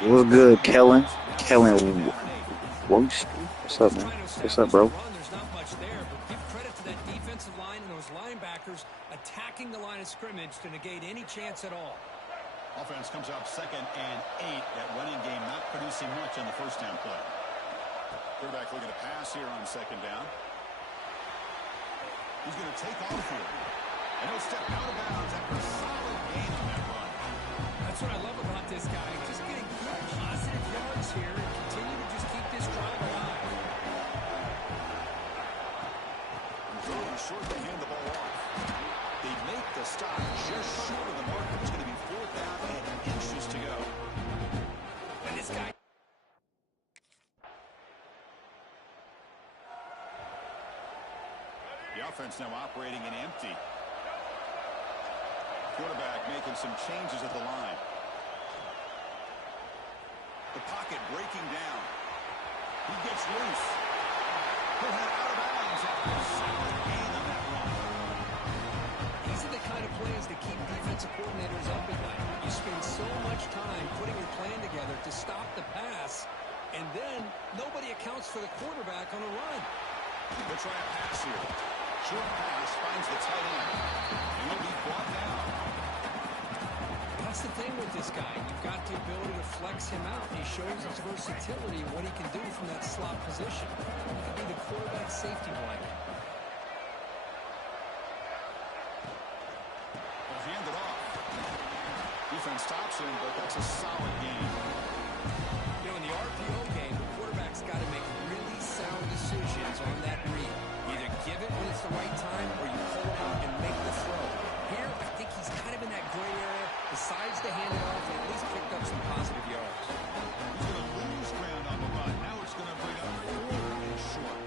What's good, Kellen? Kellen Woost. What's up, man? What's up, bro? There's not much there, but give credit to that defensive line and those linebackers attacking the line of scrimmage to negate any chance at all. Offense comes out 2nd and 8. That running game not producing much on the first down play. Quarterback looking to pass here on 2nd down. He's going to take off here. And he'll step out of bounds after a solid gain on that run. That's what I love about this guy. Just getting good positive yards here and continue to just keep this drive alive. Throwing short to hand the ball off. They make the stop just short of the mark. It's going to be 4th down and inches to go. And this guy... The offense now operating in empty. Quarterback making some changes at the line. The pocket breaking down. He gets loose. He'll head out of bounds after a solid gain on that run. These are the kind of plays that keep defensive coordinators up at night. You spend so much time putting your plan together to stop the pass, and then nobody accounts for the quarterback on a run. They'll try a pass here. Short pass finds the tight end. And he'll be brought down. That's the thing with this guy. You've got the ability to flex him out. He shows his versatility and what he can do from that slot position. He can be the quarterback safety blanket. They'll hand it off. Defense stops him, but that's a solid gain. You know, in the RPO game, the quarterback's got to make really sound decisions on that read. Either give it when it's the right time or you pull it out and make the throw. Here, I think he's kind of in that gray area, decides to hand it off and at least picked up some positive yards. He's going to lose ground on the run. Now it's going to bring up 4th and short.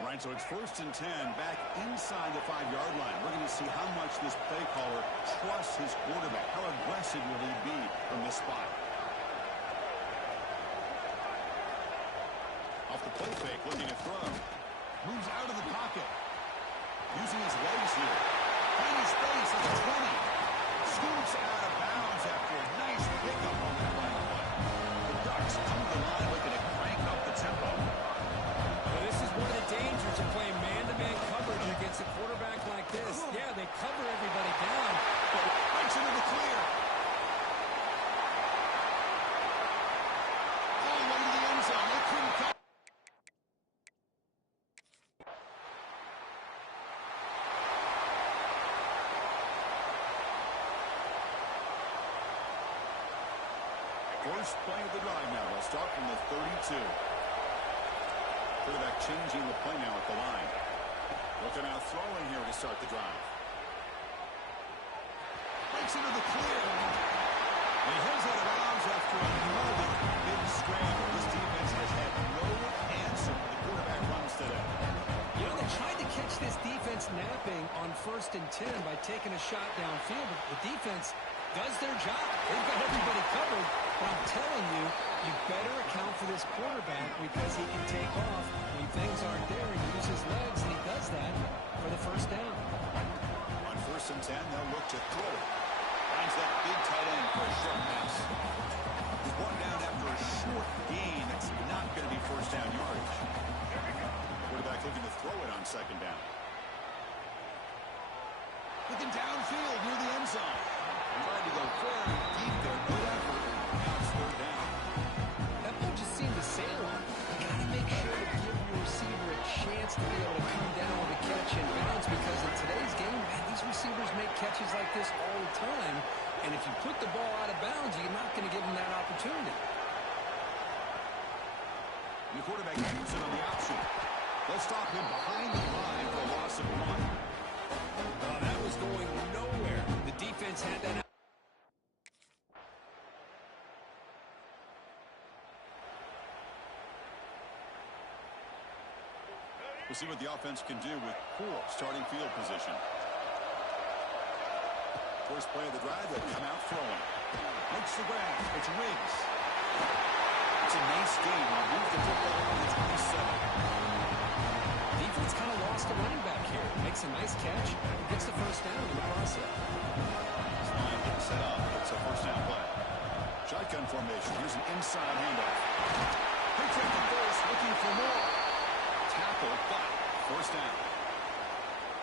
All right, so it's 1st and 10 back inside the 5-yard line. We're going to see how much this play caller trusts his quarterback. How aggressive will he be from this spot? Off the play fake, looking to throw. Moves out of the pocket. Using his legs here. Finding space at the 20. Scoots out of bounds after a nice pickup on that run play. The Ducks come to the line looking to crank up the tempo. Well, this is one of the dangers of playing man-to-man coverage against a quarterback like this. Yeah, they cover everybody down, but Breaks into the clear. All the way to the end zone. They couldn't come. First play of the drive now. They'll start from the 32. Quarterback changing the play now at the line. Looking out throwing here to start the drive. Breaks into the clear. And he heads out of bounds after another big scramble. This defense has had no answer for the quarterback runs today. you know, they tried to catch this defense napping on 1st and 10 by taking a shot downfield, but the defense does their job. They've got everybody covered, but I'm telling you, you better account for this quarterback because he can take off when things aren't there and use his legs, and he does that for the 1st down. On 1st and 10, they'll look to throw. Finds that big tight end for a short pass. He's brought down after a short gain. That's not going to be 1st down yardage. Quarterback looking to throw it on 2nd down. Looking downfield near the end zone. Tried to go very deep there. Good effort. Now it's 3rd down. That ball just seemed to sail on. You got to make sure to give your receiver a chance to be able to come down with a catch and bounce because in today's game, man, these receivers make catches like this all the time. And if you put the ball out of bounds, you're not going to give them that opportunity. And the quarterback moves it on the option. They'll stop him behind the line for a loss of 1. That was going nowhere. The defense had that. We'll see what the offense can do with poor starting field position. First play of the drive, they come out throwing. Makes the grab. It's Riggs. It's a nice game. We'll move the football on the 27. pass, a nice catch. Gets the first down in the process. This line getting set up. It's a first down play. Shotgun formation. Here's an inside handoff. Picks up the first, looking for more. Tackle, but first down.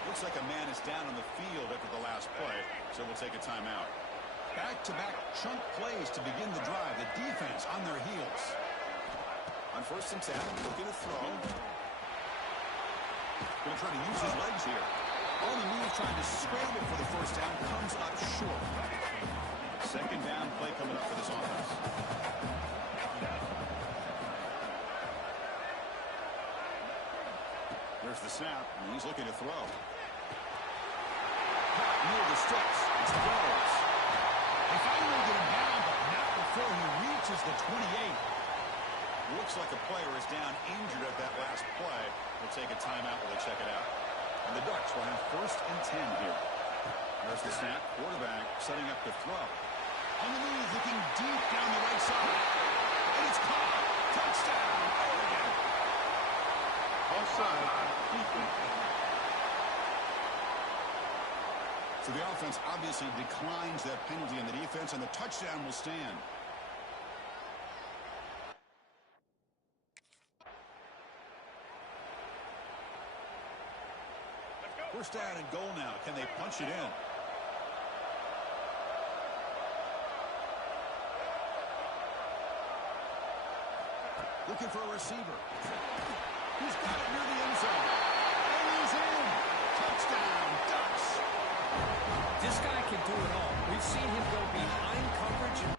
Looks like a man is down on the field after the last play, so we'll take a timeout. Back-to-back chunk plays to begin the drive. The defense on their heels. On first and 10, looking to throw. Going to try to use his legs here. On the move, trying to scramble for the first down, comes up short. Second down play coming up for this offense. There's the snap, and he's looking to throw. Caught near the sticks. It's throws. They finally get him down, but not before he reaches the 28. Looks like a player is down injured at that last play. We'll take a timeout while they check it out. And the Ducks will have first and 10 here. There's the snap. Quarterback setting up to throw. On the move, looking deep down the right side. And it's caught. Touchdown, Oregon. Offside. Defense. So the offense obviously declines that penalty in the defense, and the touchdown will stand. First down and goal now. Can they punch it in? Looking for a receiver. He's got it near the end zone. And he's in. Touchdown, Ducks. This guy can do it all. We've seen him go behind coverage and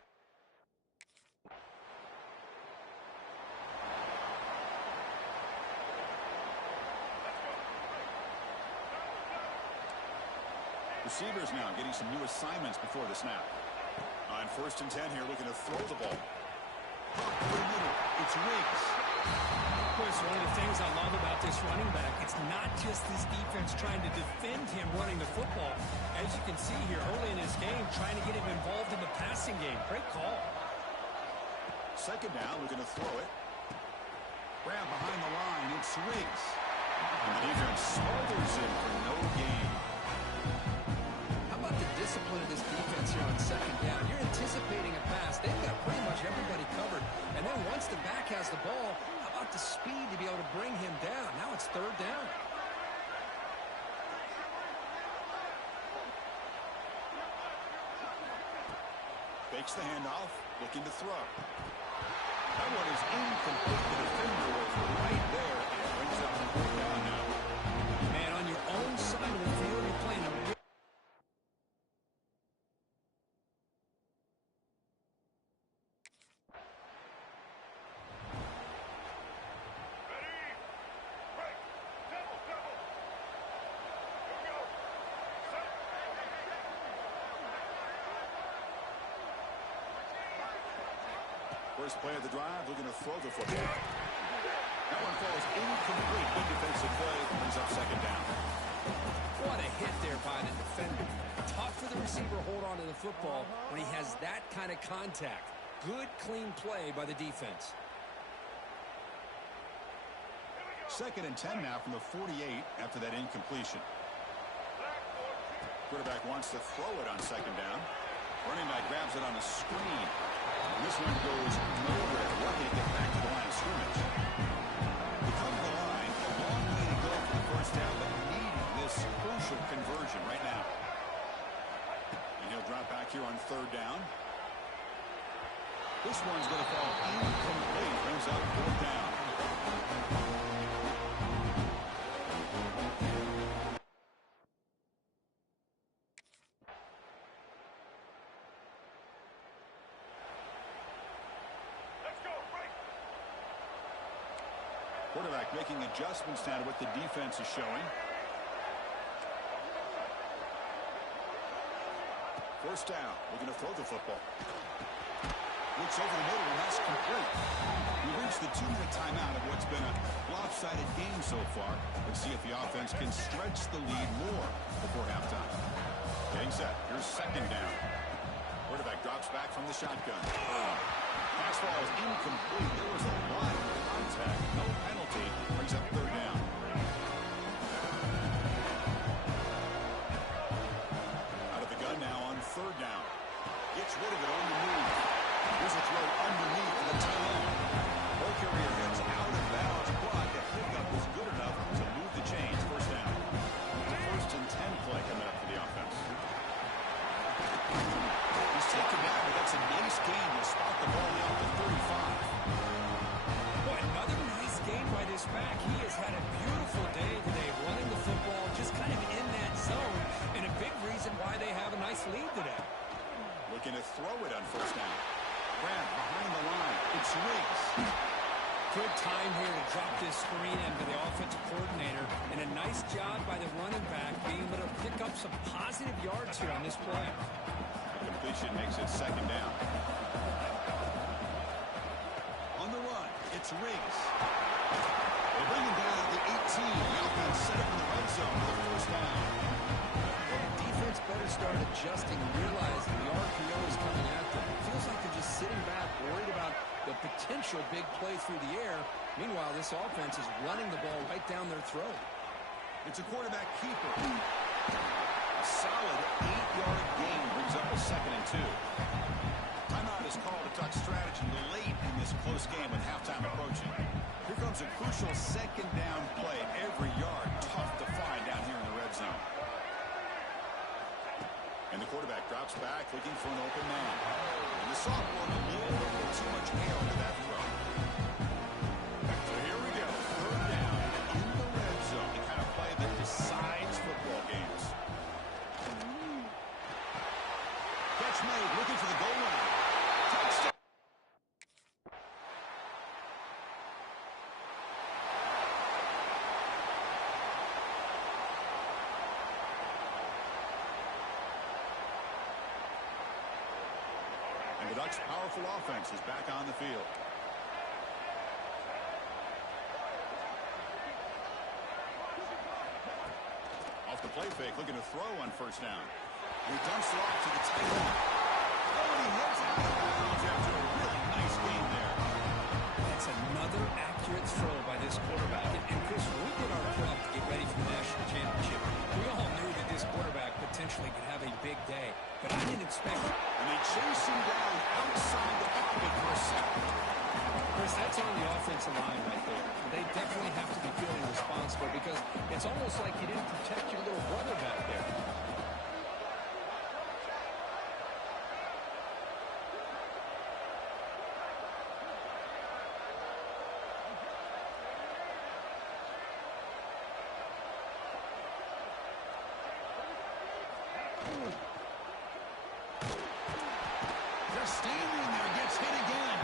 receivers now getting some new assignments before the snap. On first and 10 here, looking to throw the ball. Over the middle, it's Riggs. Chris, one of the things I love about this running back, it's not just this defense trying to defend him running the football. As you can see here early in this game, trying to get him involved in the passing game. Great call. Second down, looking to throw it. Grab behind the line, it's Riggs. And the defense smothers him for no gain. How about the discipline of this defense here on second down? You're anticipating a pass. They've got pretty much everybody covered. And then once the back has the ball, how about the speed to be able to bring him down? Now it's third down. Fakes the handoff, looking to throw. That one is incomplete. The defender was right there, and it brings up the fourth down now. Man, on your own side of the field, you're playing a First play of the drive, looking to throw the football. That one falls incomplete. Good defensive play, brings up second down. What a hit there by the defender. Tough for the receiver to hold on to the football when he has that kind of contact. Good, clean play by the defense. Second and 10 now from the 48 after that incompletion. Quarterback wants to throw it on second down. Running back grabs it on a screen. And this one goes nowhere. Lucky to get back to the line of scrimmage. They come to the line, a long way to go for the first down, but needing this crucial conversion right now. And he'll drop back here on third down. This one's going to fall incomplete. Brings up fourth down. Quarterback making adjustments now to what the defense is showing. First down, looking to throw the football. Looks over the middle, and that's complete. We reached the 2-minute timeout of what's been a lopsided game so far. Let's see if the offense can stretch the lead more before halftime. Getting set. Here's second down. Quarterback drops back from the shotgun. Pass ball is incomplete. There was a lot of contact. No penalty. Brings up third down. Looking to throw it on first down. Grant behind the line. It's Riggs. Good time here to drop this screen into the offensive coordinator. And a nice job by the running back being able to pick up some positive yards here on this play. Completion makes it second down. On the run, it's Riggs. They bring him down at the 18. The offense set up in the red zone for the first down. Well, the defense better start adjusting and realizing the RPO is coming at them. It feels like they're just sitting back, worried about the potential big play through the air. Meanwhile, this offense is running the ball right down their throat. It's a quarterback keeper. A solid 8-yard gain brings up a 2nd and 2. Timeout is called to talk strategy late in this close game with halftime approaching. Here comes a crucial 2nd down play. Every yard tough to find down here in the red zone. And the quarterback drops back looking for an open man. And the sophomore a little bit too much air into that throw. So here we go. 3rd down in the red zone. The kind of play that decides football games. Catch made, looking for the goal line. Touchdown. And the Ducks' powerful offense is back on the field. Off the play fake, looking to throw on first down. He dumps it off to the tight end. Oh, and he hits it out of bounds after a really nice gain there. That's another accurate throw by this quarterback. And Chris, we did our prep to get ready for the national championship. We all knew that this quarterback potentially could have a big day, but I didn't expect it. And they chase him down outside the pocket for a sack. Chris, that's on the offensive line right there. They definitely have to be feeling responsible because it's almost like you didn't protect your little brother back there. Just standing there, gets hit again.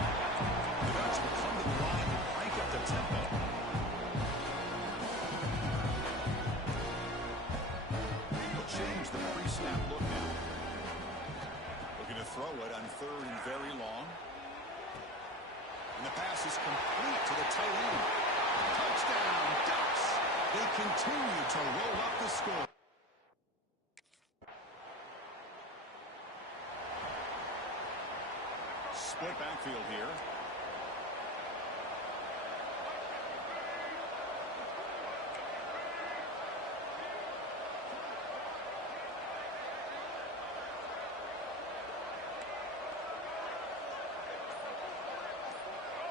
The Ducks will come to the line and crank up the tempo. He'll change the pre-snap look now. Looking to throw it on 3rd and very long. And the pass is complete to the tight end. Touchdown, Ducks! They continue to roll up the score. Split backfield here.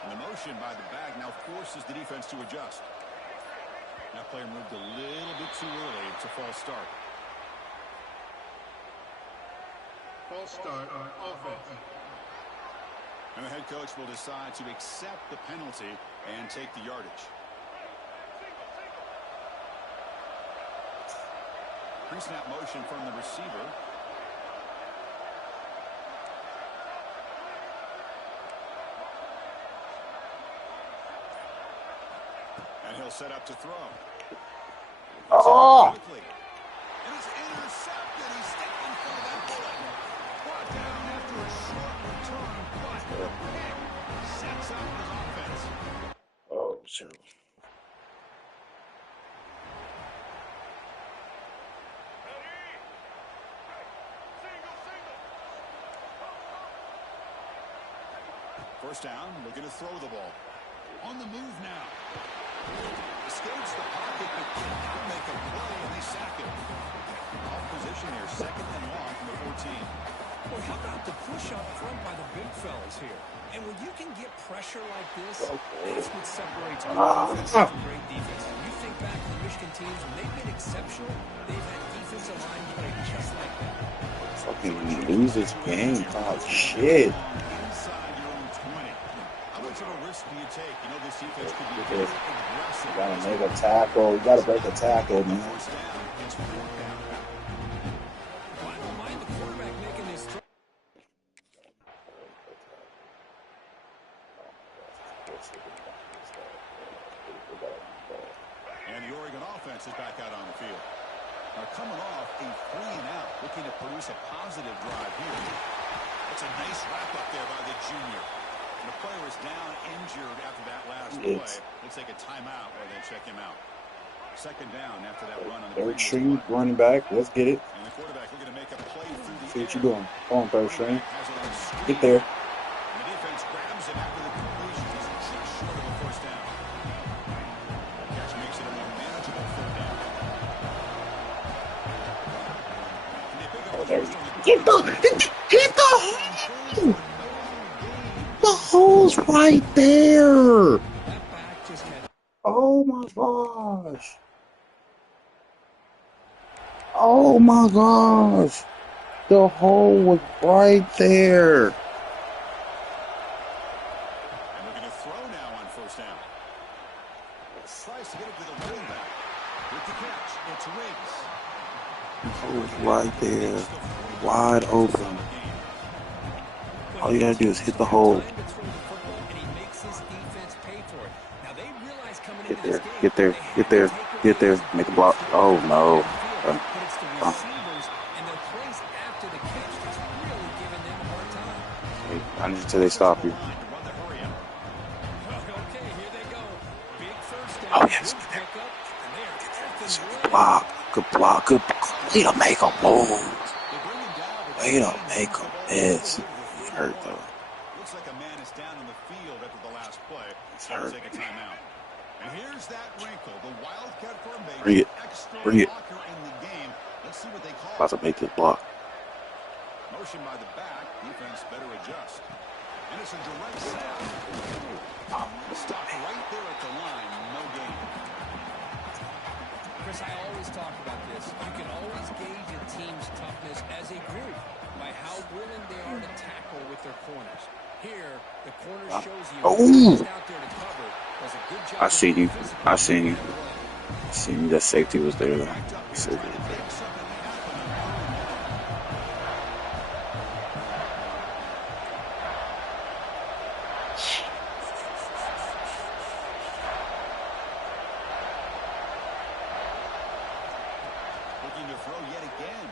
And the motion by the back now forces the defense to adjust. That player moved a little bit too early. It's a false start. False start on offense. And the head coach will decide to accept the penalty and take the yardage. Pre-snap motion from the receiver. And he'll set up to throw. Oh! Quickly. And it's intercepted. He's stepped in front of that bullet. Brought down after a short return, but the pick sets up his offense. Oh, shit. First down, looking to throw the ball. On the move now. Escapes the pocket, but cannot make a play, and they sack him. Off position here, 2nd and long from the 14. Well, how about the push up front by the big fellas here? And when you can get pressure like this, that's what separates good defense from great defense. You think back to the Michigan teams, when they've been exceptional, they've had defensive line play just like that. Fucking lose this game. Oh, shit. Inside your own 20. How much of a risk do you take? You know this defense could be very aggressive. You gotta make a tackle. You gotta break a tackle, man. First down, it's 4th down. Well, I don't mind the quarterback making this throw. is back out on the field. Now coming off a 3-and-out, looking to produce a positive drive here. That's a nice wrap-up there by the junior. And the player is down injured after that last play. Let's take a timeout or then check him out. Second down after that run on the Third string running back. Let's get it. And the quarterback looking to make a play through the See what air. you're doing. Come on, third string. Has it on the screen. Get there. And the defense grabs it after the completion. He's just short of a first down. Catch makes it a more manageable third down. And they pick up the first on the Get the hole. The hole's right there. Oh my gosh. Oh my gosh. The hole was right there. And they're going to throw now on first down. Tries to get it to the running back. With the catch, it's Riggs. The hole was right there. Wide open. All you gotta do is hit the hole. Get there, get there, get there, get there. Make a block. Oh no. I need until they stop you. Oh yes, get there. Good block, good block, good block. Way to make a move. Way to make a miss. He hurt though. Looks like a man is down on the field after the last play. He's hurt. Take a timeout. And here's that wrinkle. The Wildcat formation. Bring it. Bring it. In the game. Let's see what they call. About to make this block. Motion by the back. Defense better adjust. And it's a direct snap. Stop right there at the line. No gain. Chris, I always talk about this. You can always gauge a team's toughness as a group by how willing they are to tackle with their corners. Here, the corner shows you who's out there to cover. Does a good job. I seen you. I seen you. I seen you. That safety was there though. Safety was there. Looking to throw yet again.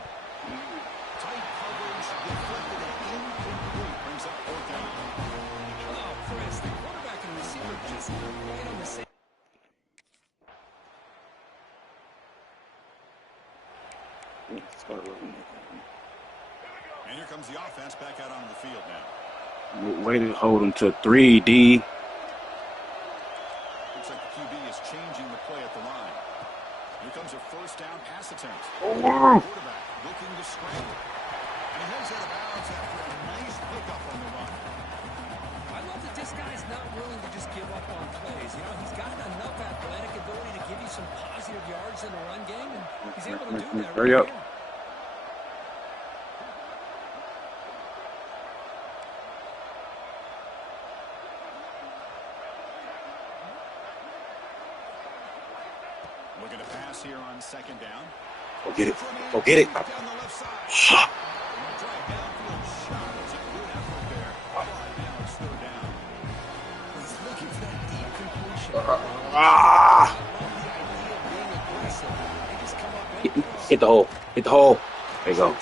Tight coverage, deflected and incomplete. Brings up fourth down. Oh, Chris, the quarterback and receiver just right on the same. And here comes the offense back out onto the field now. Way to hold him to 3D. Looks like the QB is changing the play at the line. Here comes a first down pass attempt. Oh. Quarterback looking to scramble. And he heads out of bounds after a nice pickup on the run. I love that this guy's not willing to just give up on plays. You know, he's got enough athletic ability to give you some positive yards in the run game, and he's able to do that. Hurry up. Looking to pass here on second down. Go get it. Go get it. Down the left side. Drive downfield shot. It's a good effort there. Now it's third down. He's looking for that deep completion. Hit the hole. Hit the hole. There you go. Brought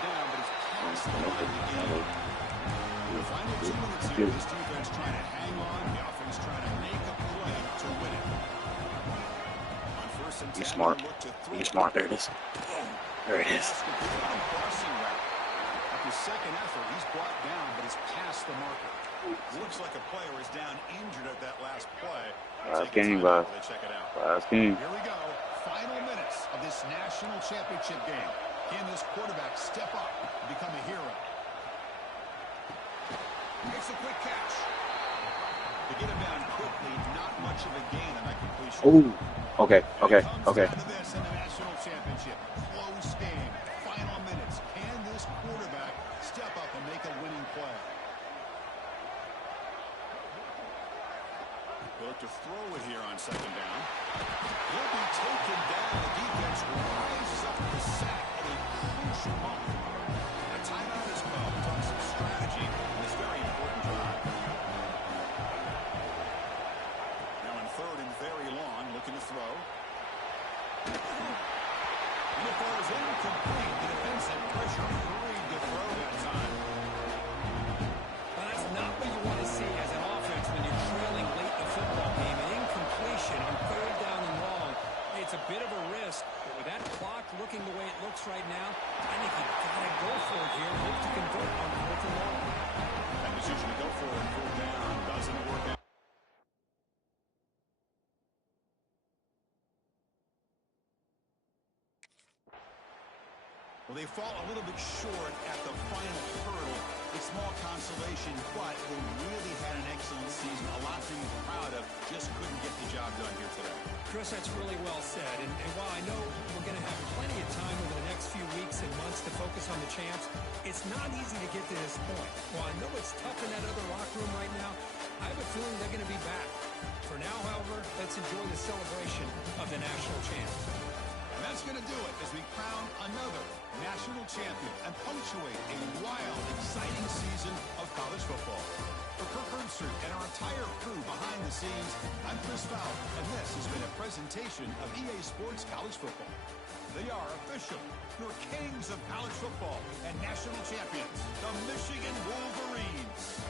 down, but it's past the line of the game. The final 2 minutes here, this defense trying to hang on. The offense trying to make a play to win it. On first and 10, Be smart. look to throw. Be smart. There it is. There it is. Crossing route. After second effort, he's brought down, but he's past the marker. Looks like a player is down injured at that last play. Last game, guys. Check it out. Last game. Here we go. Final minutes of this national championship game. Can this quarterback step up and become a hero? Makes a quick catch. To get him down quickly, not much of a gain on that completion. Oh. Okay. Okay. Okay. Down to this in the national championship. Close game. Final minutes. Can this quarterback step up and make a winning play? They look to throw it here on second down. He'll be taken down. The defense rises up to the sack at a crucial moment. A timeout as well. We'll talk some strategy in this very important drive. Now in third and very long, looking to throw. And the ball is incomplete. The defense had pressure, hurried to throw that time. Well, that's not what you want to see as an offense when you're trailing late in a football game. An incompletion on 3rd down and long. It's a bit of a risk, but with that clock looking the way it looks right now, I think you've got to go for it here. Hope to convert on 4th and long. That decision to go for it 4th down doesn't work out. Well, they fall a little bit short at the final hurdle. It's small consolation, but they really had an excellent season. A lot to be proud of. Just couldn't get the job done here today. Chris, that's really well said. And while I know we're going to have plenty of time over the next few weeks and months to focus on the champs, it's not easy to get to this point. While I know it's tough in that other locker room right now, I have a feeling they're going to be back. For now, however, let's enjoy the celebration of the national champs. And that's going to do it as we crown another national champion and punctuate a wild, exciting season of college football. For Kirk Herbstreit and our entire crew behind the scenes, I'm Chris Fowler, and this has been a presentation of EA Sports College Football. They are official, your kings of college football and national champions, the Michigan Wolverines.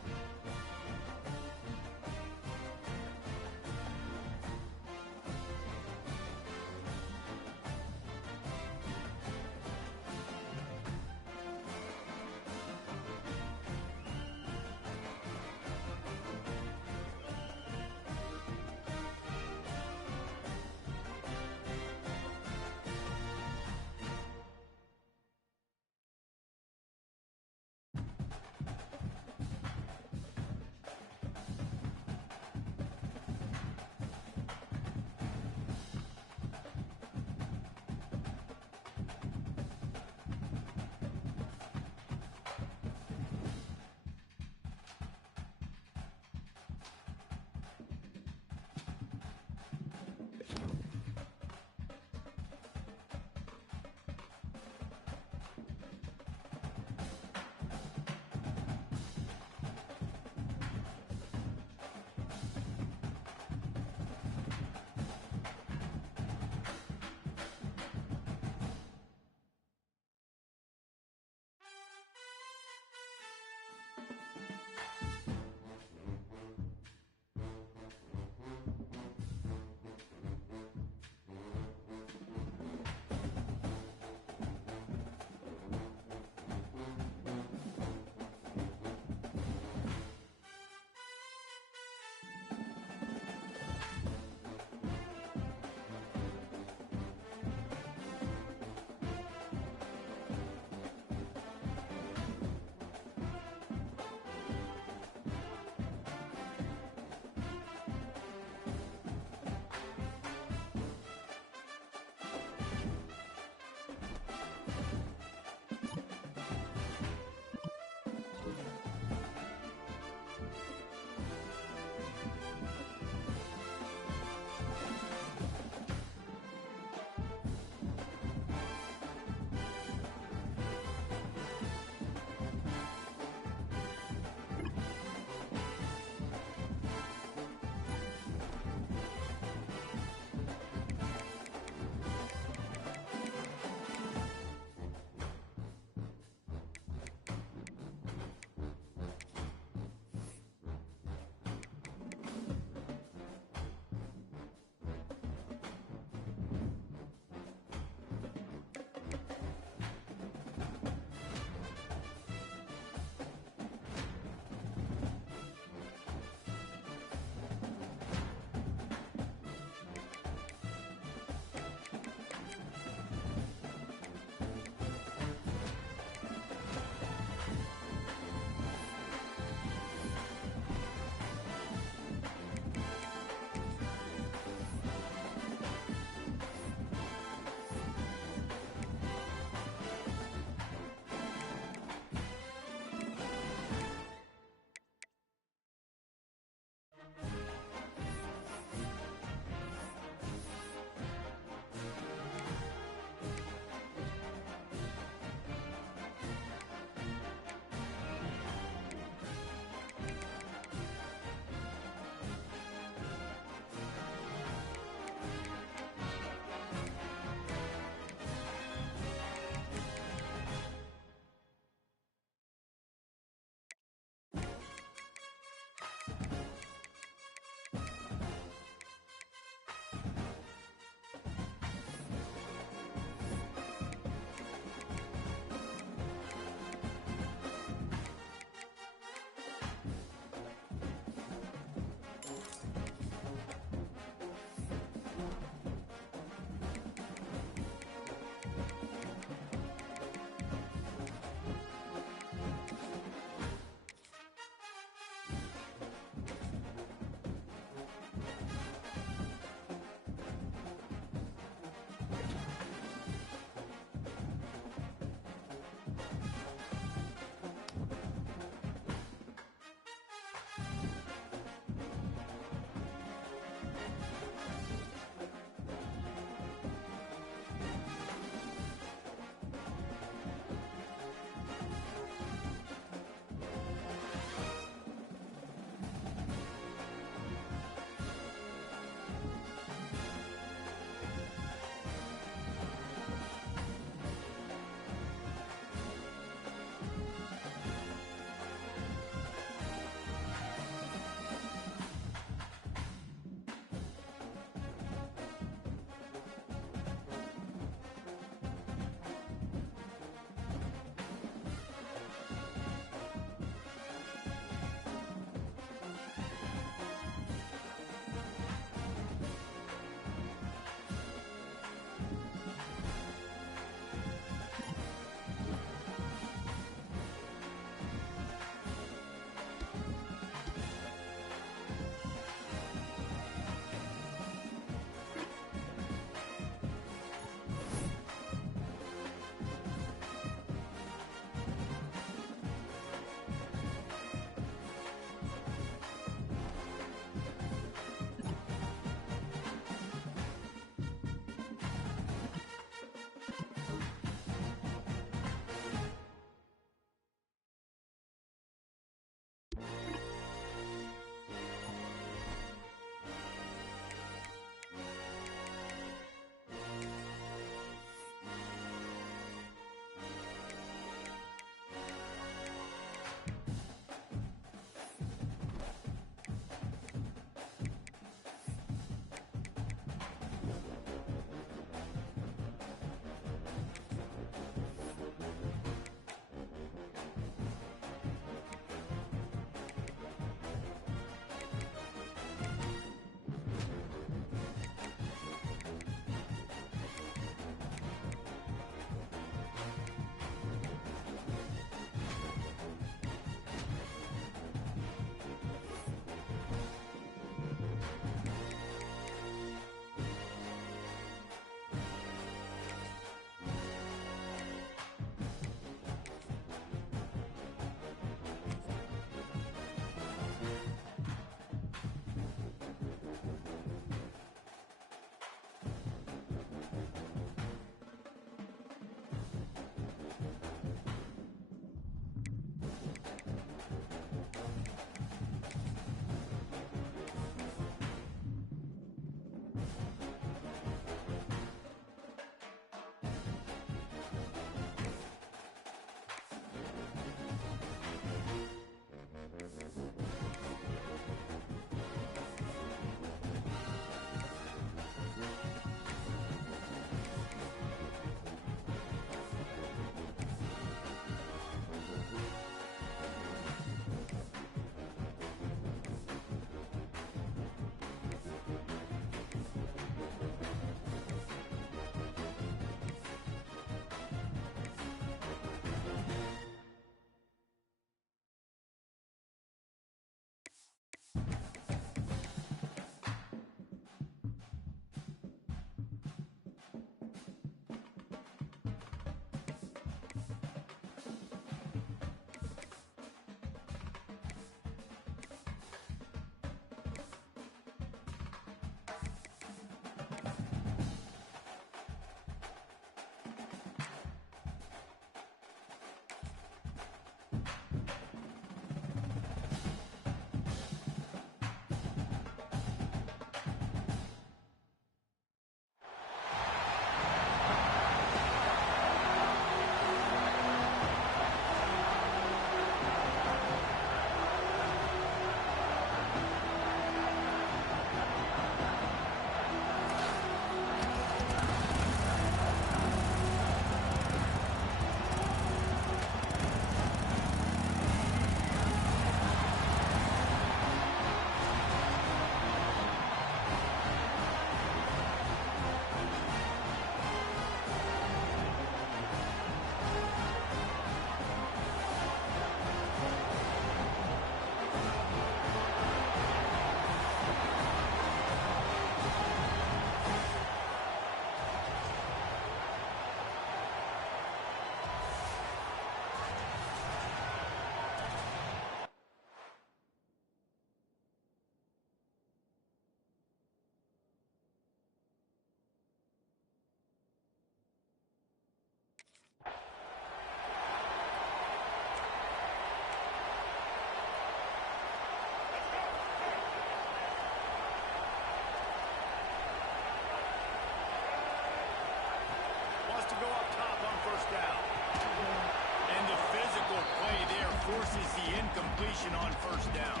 completion on first down.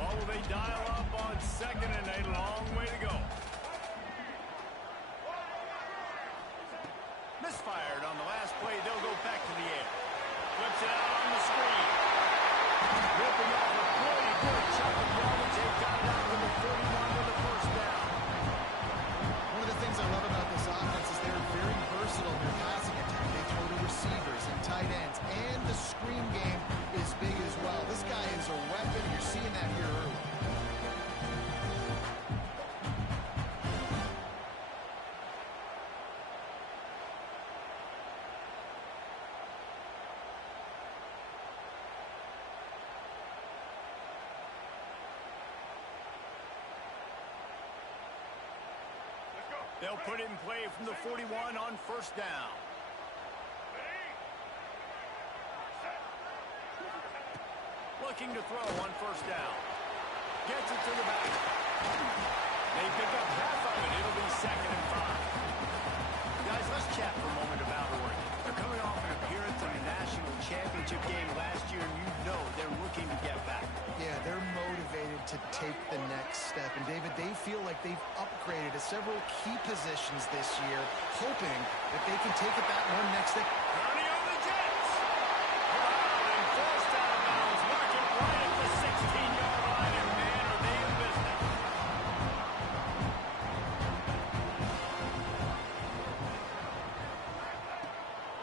Well, will they dial up on second and a long way to go? Misfired on the last play. They'll go back to the air. Flips it out on the screen. Ripping off a pretty good chunk of yardage. They got it out to the 41 with the first down. One of the things I love about this offense is they're very versatile in their passing attack. They throw to receivers and tight ends, and the screen game is big as well. This guy is a weapon. You're seeing that here early. They'll put it in play from the 41 on first down. Looking to throw on first down. Gets it to the back. They pick up half of it. It'll be 2nd and 5. Guys, let's chat for a moment about Oregon. They're coming off an appearance in the national championship game last year, and you know they're looking to get back. Yeah, they're motivated to take the next step. And, David, they feel like they've upgraded to several key positions this year, hoping that they can take it that one next step. Running over the Jets. And forced out of bounds. Mark it right at the 16-yard line, and man, are they in business.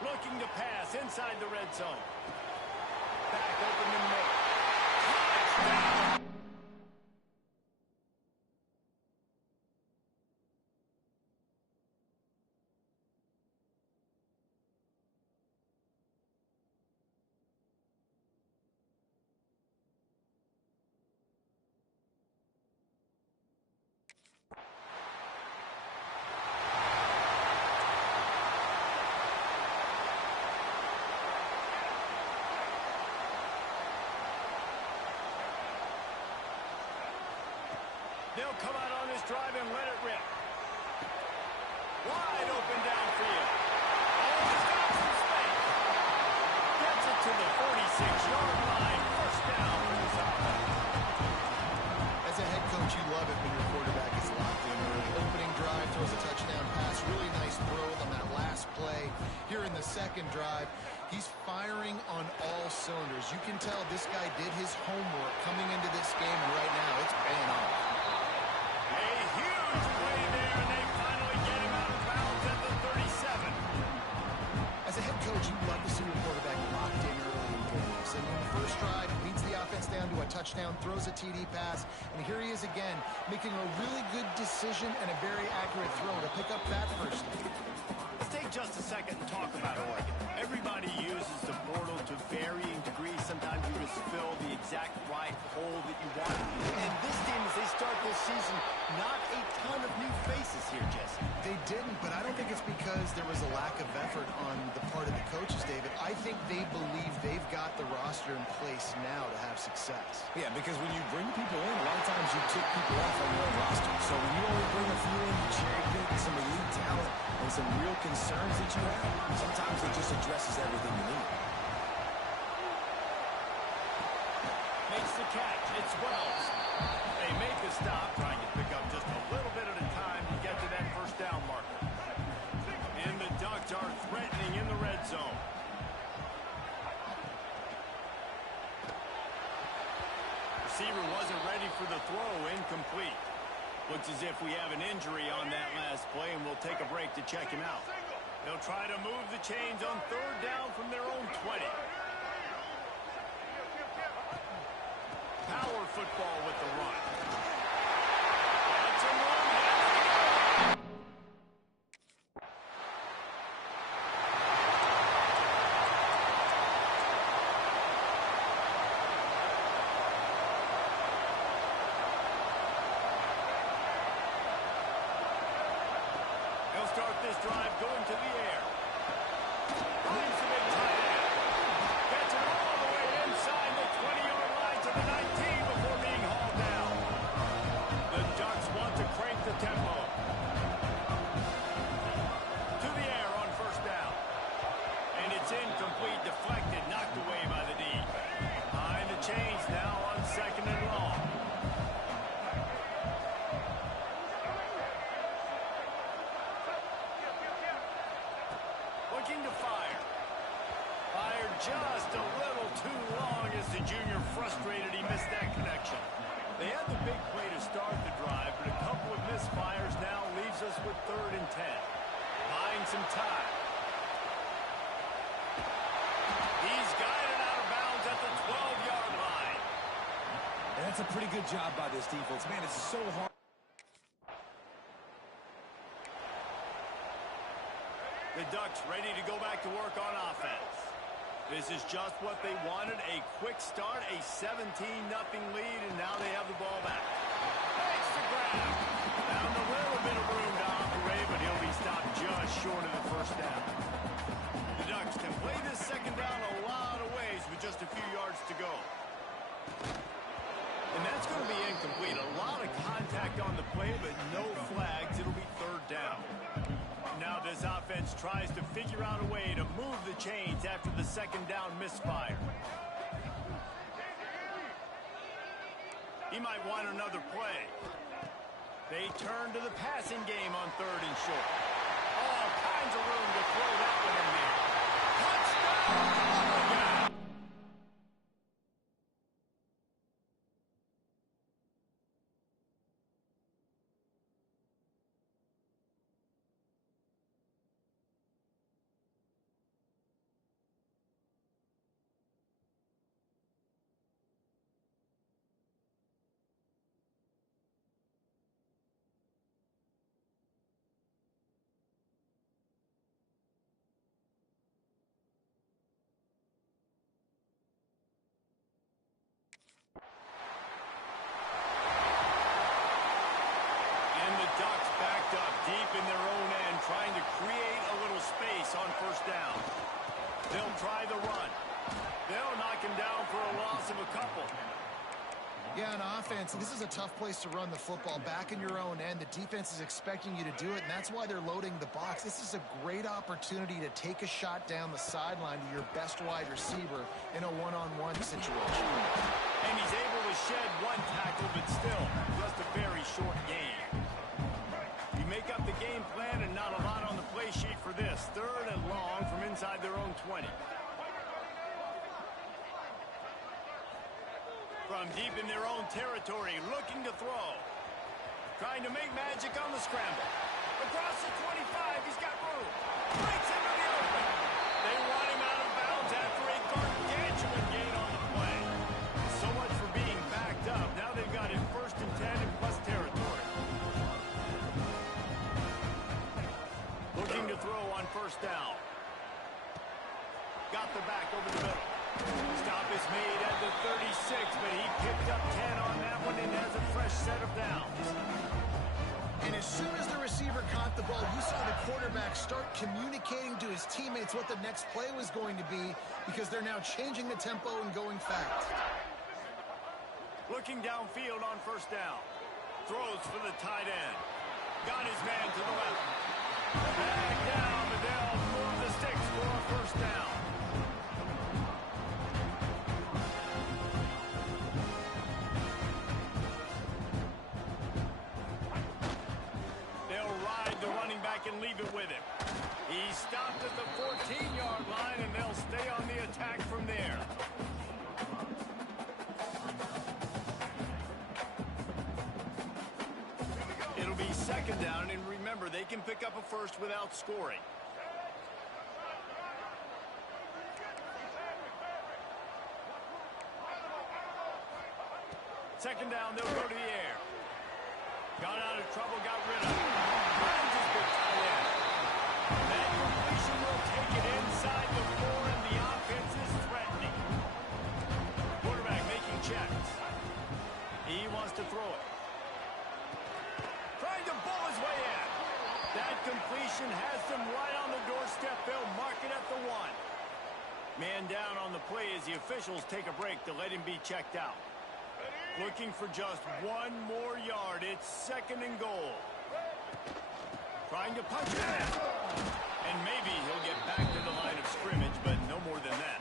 Looking to pass inside the red zone. Back open to middle. Touchdown! They'll come out on this drive and let it rip. Wide open downfield. Oh, he's got some space. Gets it to the 46-yard line. First down for this offense. As a head coach, you love it when your quarterback is locked in early. Opening drive, throws a touchdown pass. Really nice throw on that last play. Here in the second drive, he's firing on all cylinders. You can tell this guy did his homework coming into this game, and right now it's paying off. A huge play there, and they finally get him out of bounds at the 37. As a head coach, you love to see your quarterback locked in early in games. And in the first drive, leads the offense down to a touchdown, throws a TD pass, and here he is again, making a really good decision and a very accurate throw to pick up that first lead. Let's take just a second and talk about Oregon. Everybody uses the portal to varying degrees. Sometimes you just fill the exact right hole that you want. And this team, as they start this season, not a ton of new faces here, Jesse. They didn't, but I don't think it's because there was a lack of effort on the part of the coaches, David. I think they believe they've got the roster in place now to have success. Yeah, because when you bring people in, a lot of times you kick people off on your own roster. So when you only bring a few in, you cherry pick some elite talent and some real concerns that you have, sometimes it just addresses everything you need. Makes the catch. It's Wells. They make the stop, trying to pick up just a little bit at a time to get to that first down marker. And the Ducks are threatening in the red zone. Receiver wasn't ready for the throw. Incomplete. Looks as if we have an injury on that last play, and we'll take a break to check him out. They'll try to move the chains on third down from their own 20. Power football with the run. That's a run. They'll start this drive going to the air. Finds the big tight end. Gets it all the way inside the 20-yard line to the 19 before being hauled down. The Ducks want to crank the tempo. To the air on first down. And it's incomplete, deflected, knocked away by the D. Behind the chains, you're frustrated he missed that connection. They had the big play to start the drive, but a couple of misfires now leaves us with 3rd and 10. Buying some time. He's guided out of bounds at the 12-yard line. And that's a pretty good job by this defense. Man, it's so hard. The Ducks ready to go back to work on offense. This is just what they wanted, a quick start, a 17-0 lead, and now they have the ball back. Makes the grab. Found a little bit of room to operate, but he'll be stopped just short of the first down. The Ducks can play this second down a lot of ways with just a few yards to go. And that's going to be incomplete. A lot of contact on the play, but no flags. It'll be 3rd down. Now this offense tries to figure out a way to move the chains after the second down misfire. He might want another play. They turn to the passing game on 3rd and short. All kinds of room to throw that one in there. Touchdown! Deep in their own end, trying to create a little space on 1st down. They'll try the run. They'll knock him down for a loss of a couple. Yeah, on offense, this is a tough place to run the football. Back in your own end, the defense is expecting you to do it, and that's why they're loading the box. This is a great opportunity to take a shot down the sideline to your best wide receiver in a one-on-one situation. And he's able to shed one tackle, but still, just a very short game. Make up the game plan and not a lot on the play sheet for this. 3rd and long from inside their own 20. From deep in their own territory, looking to throw. Trying to make magic on the scramble. Across the 25, he's got room. Breaks into the open. They want him out of bounds after a gargantuan gain on the play. So much for being backed up. Now they've got it 1st and 10 in plus territory. Looking to throw on 1st down. Got the back over the middle. Stop is made at the 36, but he picked up 10 on that one and has a fresh set of downs. And as soon as the receiver caught the ball, you saw the quarterback start communicating to his teammates what the next play was going to be because they're now changing the tempo and going fast. Looking downfield on 1st down. Throws for the tight end. Got his man to the left. Back down, but they'll move the sticks for a 1st down. They'll ride the running back and leave it with him. He stopped at the 14-yard line, and they'll stay on the attack from there. It'll be 2nd down, and remember, they can pick up a 1st without scoring. Second down, they'll go to the air. Got out of trouble, got rid of it. Finds his big tight end. That completion will take it inside the 4, and the offense is threatening. Quarterback making checks. He wants to throw it. Trying to bull his way in. That completion has them right on the doorstep. They'll mark it at the 1. Man down on the play as the officials take a break to let him be checked out. Looking for just one more yard. It's 2nd and goal. Trying to punch it in. And maybe he'll get back to the line of scrimmage, but no more than that.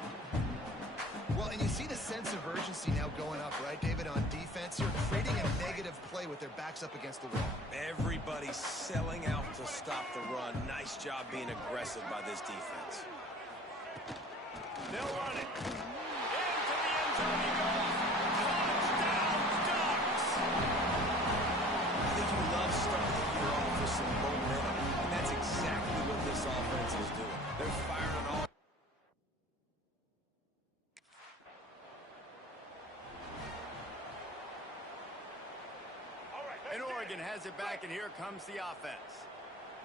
Well, and you see the sense of urgency now going up, right, David, on defense? You're creating a negative play with their backs up against the wall. Everybody's selling out to stop the run. Nice job being aggressive by this defense. They'll run it. Into the end zone he goes. Touchdown, Ducks! I think you love starting the year off with some momentum, and that's exactly what this offense is doing. They're firing all. And Oregon has it back, and here comes the offense.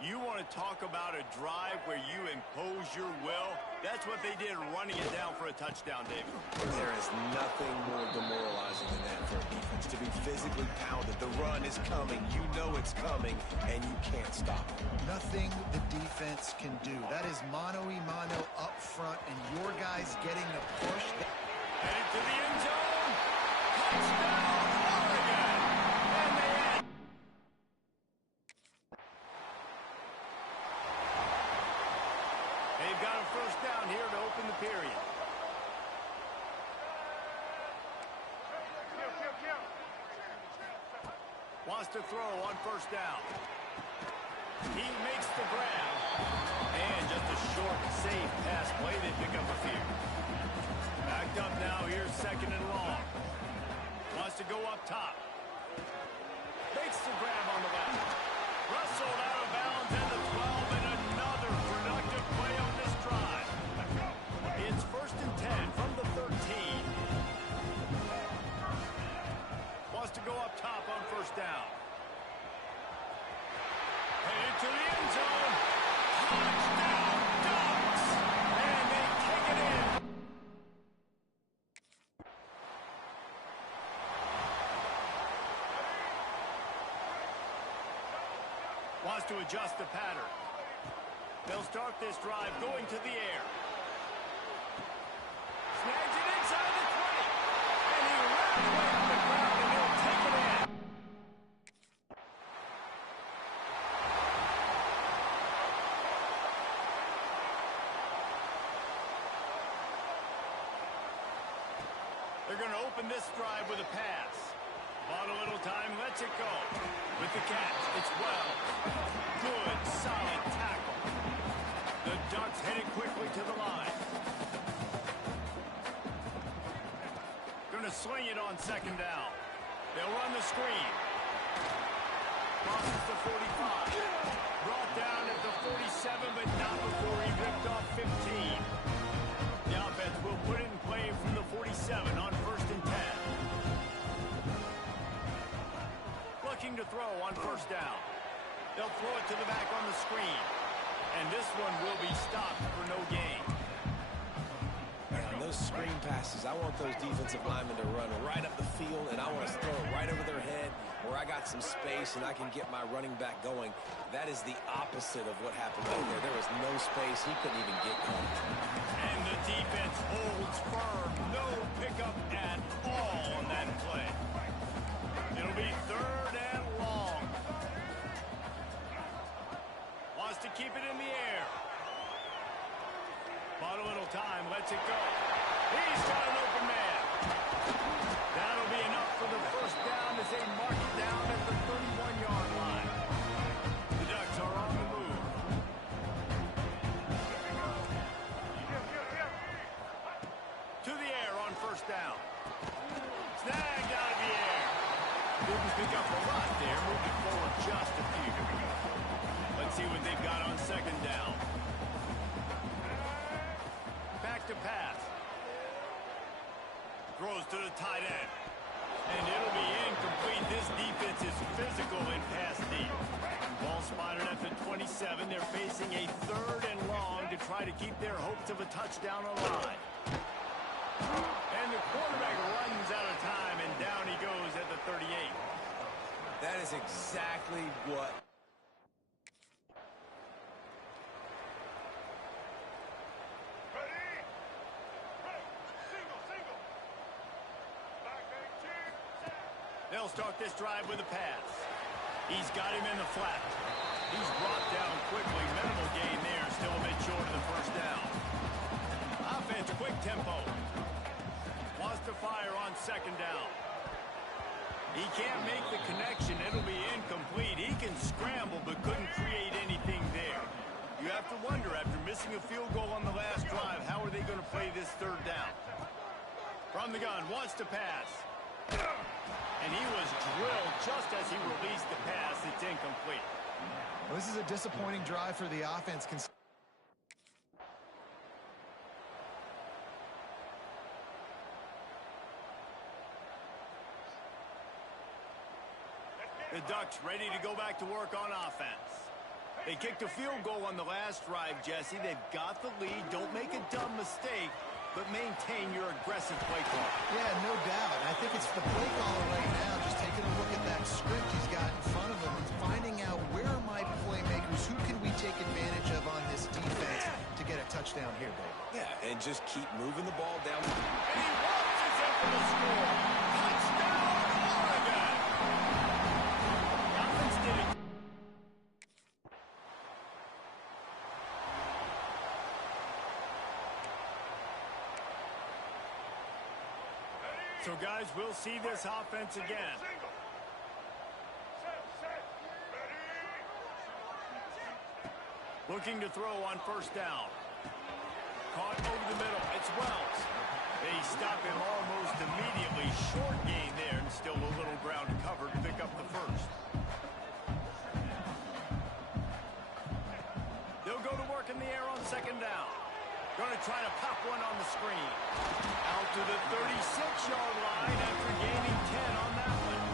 You want to talk about a drive where you impose your will? That's what they did, running it down for a touchdown, David. There is nothing more demoralizing than that for a defense, to be physically pounded. The run is coming. You know it's coming, and you can't stop it. Nothing the defense can do. That is mano-a-mano up front, and your guys getting the push. Headed to the end zone. Touchdown, Oregon! And they end. They've got a first down here to open the period. Wants to throw on first down. He makes the grab. And just a short, safe pass play. They pick up a few. Backed up now. Here's second and long. Wants to go up top. Makes the grab on the left. Rustled out of bounds at the 12, and another productive play on this drive. It's first and 10 from the 13. Wants to go up top on first down. Headed to the end zone. Touchdown, Ducks! And they take it in. Wants to adjust the pattern. They'll start this drive going to the air. Snags it inside the 20. And he wraps away on the ground, and he'll take it in. They're going to open this drive with a pass. Bought a little time, lets it go. With the catch, it's well. Good, solid tackle. The Ducks headed quickly to the line. Going to sling it on second down. They'll run the screen. Crosses the 45. Brought down at the 47, but not before he ripped off 15. The offense will put it in play from the 47 on first and 10. Looking to throw on first down. They'll throw it to the back on the screen. And this one will be stopped for no gain. And those screen passes, I want those defensive linemen to run right up the field, and I want to throw it right over their head where I got some space and I can get my running back going. That is the opposite of what happened right there. There was no space. He couldn't even get going. And the defense holds firm. No pickup at all on that play. It'll be third and long. Wants to keep it in the air. Bought a little time, lets it go. He's got an open man. That'll be enough for the first down as they mark it down at the 31-yard line. The Ducks are on the move. To the air on first down. Snagged out of the air. Didn't pick up a lot there, moving forward just a few. Let's see what they've got on second down. Back to pass. Throws to the tight end. And it'll be incomplete. This defense is physical in pass deep. Ball spotted at the 27. They're facing a third and long to try to keep their hopes of a touchdown alive. And the quarterback runs out of time, and down he goes at the 38. That is exactly what... They'll start this drive with a pass. He's got him in the flat. He's brought down quickly. Minimal gain there. Still a bit short of the first down. Offense, quick tempo. Wants to fire on second down. He can't make the connection. It'll be incomplete. He can scramble, but couldn't create anything there. You have to wonder, after missing a field goal on the last drive, how are they going to play this third down? From the gun, wants to pass. And he was drilled just as he released the pass. It's incomplete. Well, this is a disappointing drive for the offense. The Ducks ready to go back to work on offense. They kicked a field goal on the last drive, Jesse. They've got the lead. Don't make a dumb mistake, but maintain your aggressive play call. Yeah, no doubt. I think it's the play caller right now, just taking a look at that script he's got in front of him and finding out where are my playmakers, who can we take advantage of on this defense to get a touchdown here, Dave. Yeah, and just keep moving the ball down. And he launches in for the score. Touchdown, Oregon! The offense did it. So, guys, we'll see this offense again. Looking to throw on first down. Caught over the middle. It's Wells. They stop him almost immediately. Short gain there, and still a little ground to cover to pick up the first. They'll go to work in the air on second down. Going to try to pop one on the screen. Out to the 36-yard line after gaining 10 on that one.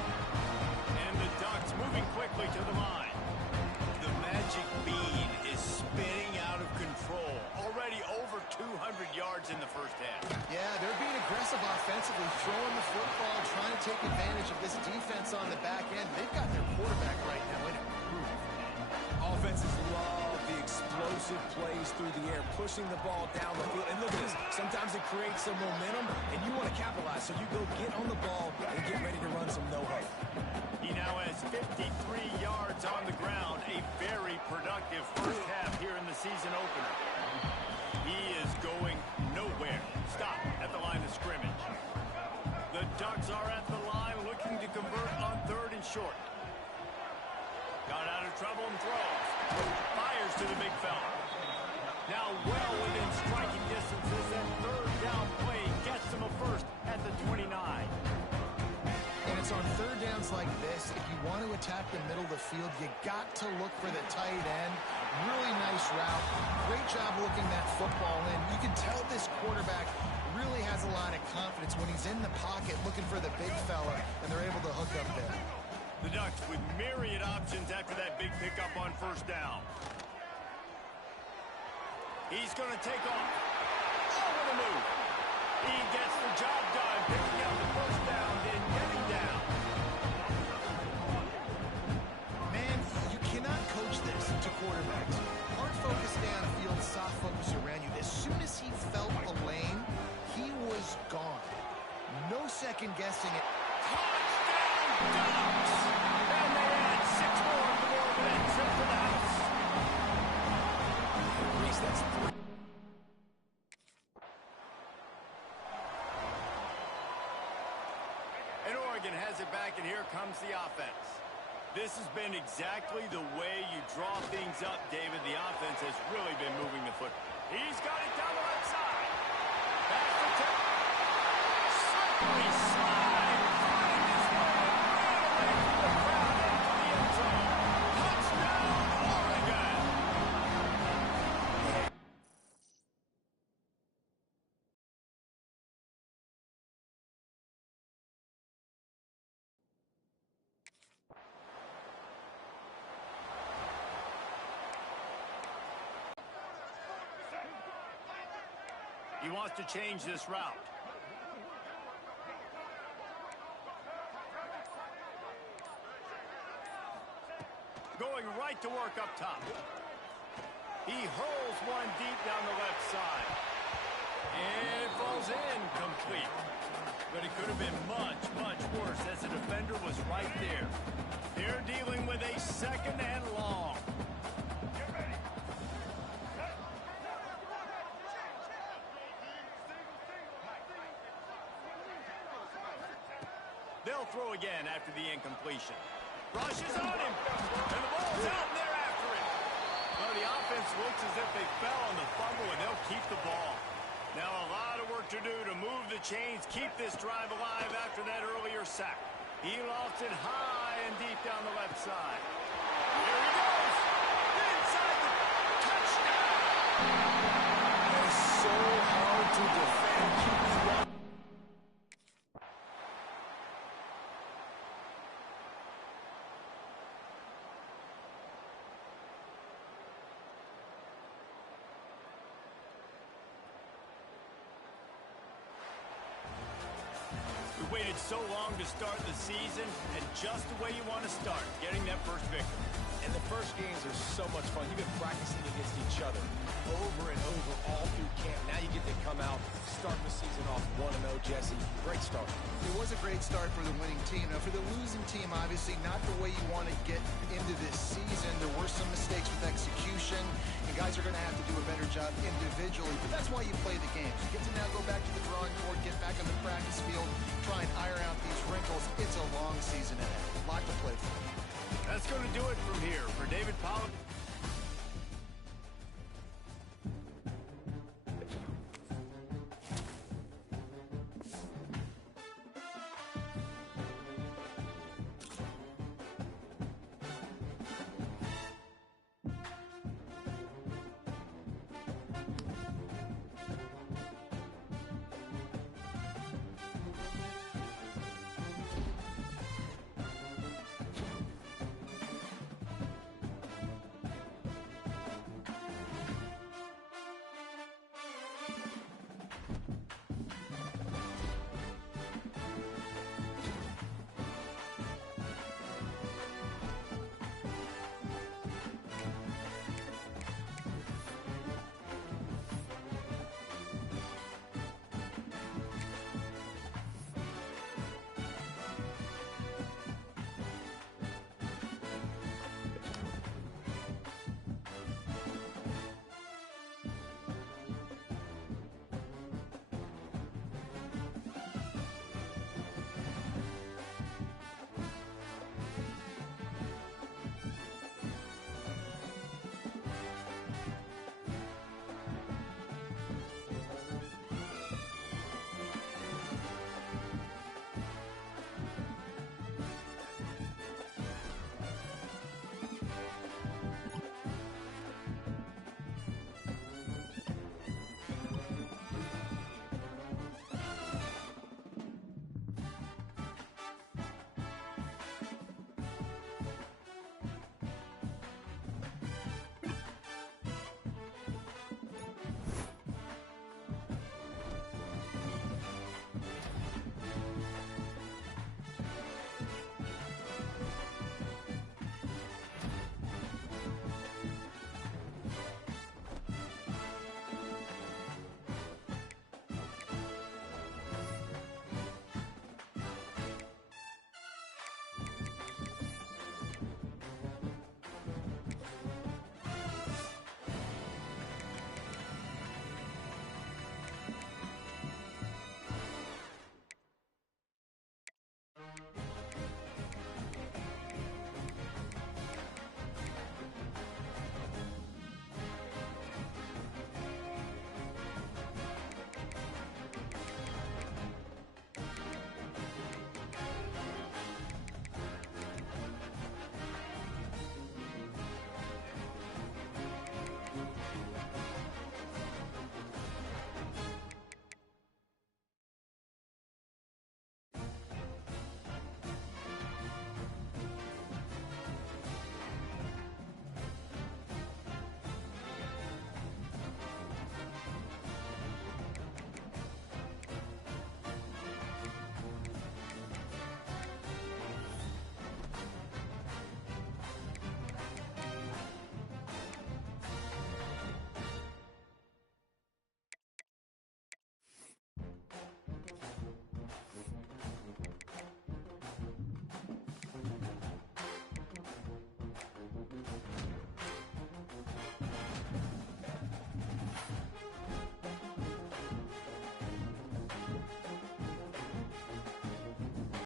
And the Ducks moving quickly to the line. The magic bean is spinning out of control. Already over 200 yards in the first half. Yeah, they're being aggressive offensively, throwing the football, trying to take advantage of this defense on the back end. They've got their quarterback right now in a groove. Offenses love the explosive plays through the air, pushing the ball down the field. And look at this. Sometimes it creates some momentum, and you want to capitalize. So you go get on the ball and get ready to run some no-huddle. He now has 53 yards on the ground. A very productive first half here in the season opener. He is going nowhere. Stop at the line of scrimmage. The Ducks are at the line looking to convert on third and short. Got out of trouble and throws. Fires to the big fella. Now well within striking distances. That third down play gets him a first at the 29. And it's on third downs like this, if you want to attack the middle of the field, you got to look for the tight end. Really nice route. Great job looking that football in. You can tell this quarterback really has a lot of confidence when he's in the pocket looking for the big fella, and they're able to hook up there. The Ducks with myriad options after that big pickup on first down. He's going to take off. Over the move. He gets the job done, picking up the first down and getting down. Man, you cannot coach this to quarterbacks. Hard focus downfield, soft focus around you. As soon as he felt the lane, he was gone. No second guessing it. Touchdown, Ducks! And they add 6 more to the board with that trip to the house. Reese, that's 3. And Oregon has it back, and here comes the offense. This has been exactly the way you draw things up, David. The offense has really been moving the foot. He's got it down the left side. Back for Tech. Slippery slide. Find his way right away from the crowd into the end zone. Touchdown, Oregon. He wants to change this route. Going right to work up top. He hurls one deep down the left side. And it falls in complete. But it could have been much, much worse as the defender was right there. They're dealing with a second and long. They'll throw again after the incompletion. Rushes on him, and the ball's out there after it. Well, the offense looks as if they fell on the fumble, and they'll keep the ball. Now a lot of work to do to move the chains, keep this drive alive after that earlier sack. He lofts it high and deep down the left side. Here he goes. Inside the touchdown. It's so hard to defend QB1. We waited so long to start the season, and just the way you want to start, getting that first victory. And the first games are so much fun. You've been practicing against each other over and over all through camp. Now you get to come out, start the season off 1-0, Jesse. Great start. It was a great start for the winning team. Now, for the losing team, obviously not the way you want to get into this season. There were some mistakes with execution, and guys are going to have to do a better job individually. But that's why you play the games. You get to now go back to the drawing board, get back on the practice field, try and iron out these wrinkles. It's a long season ahead. A lot to play for. That's going to do it from here. For David Pollack.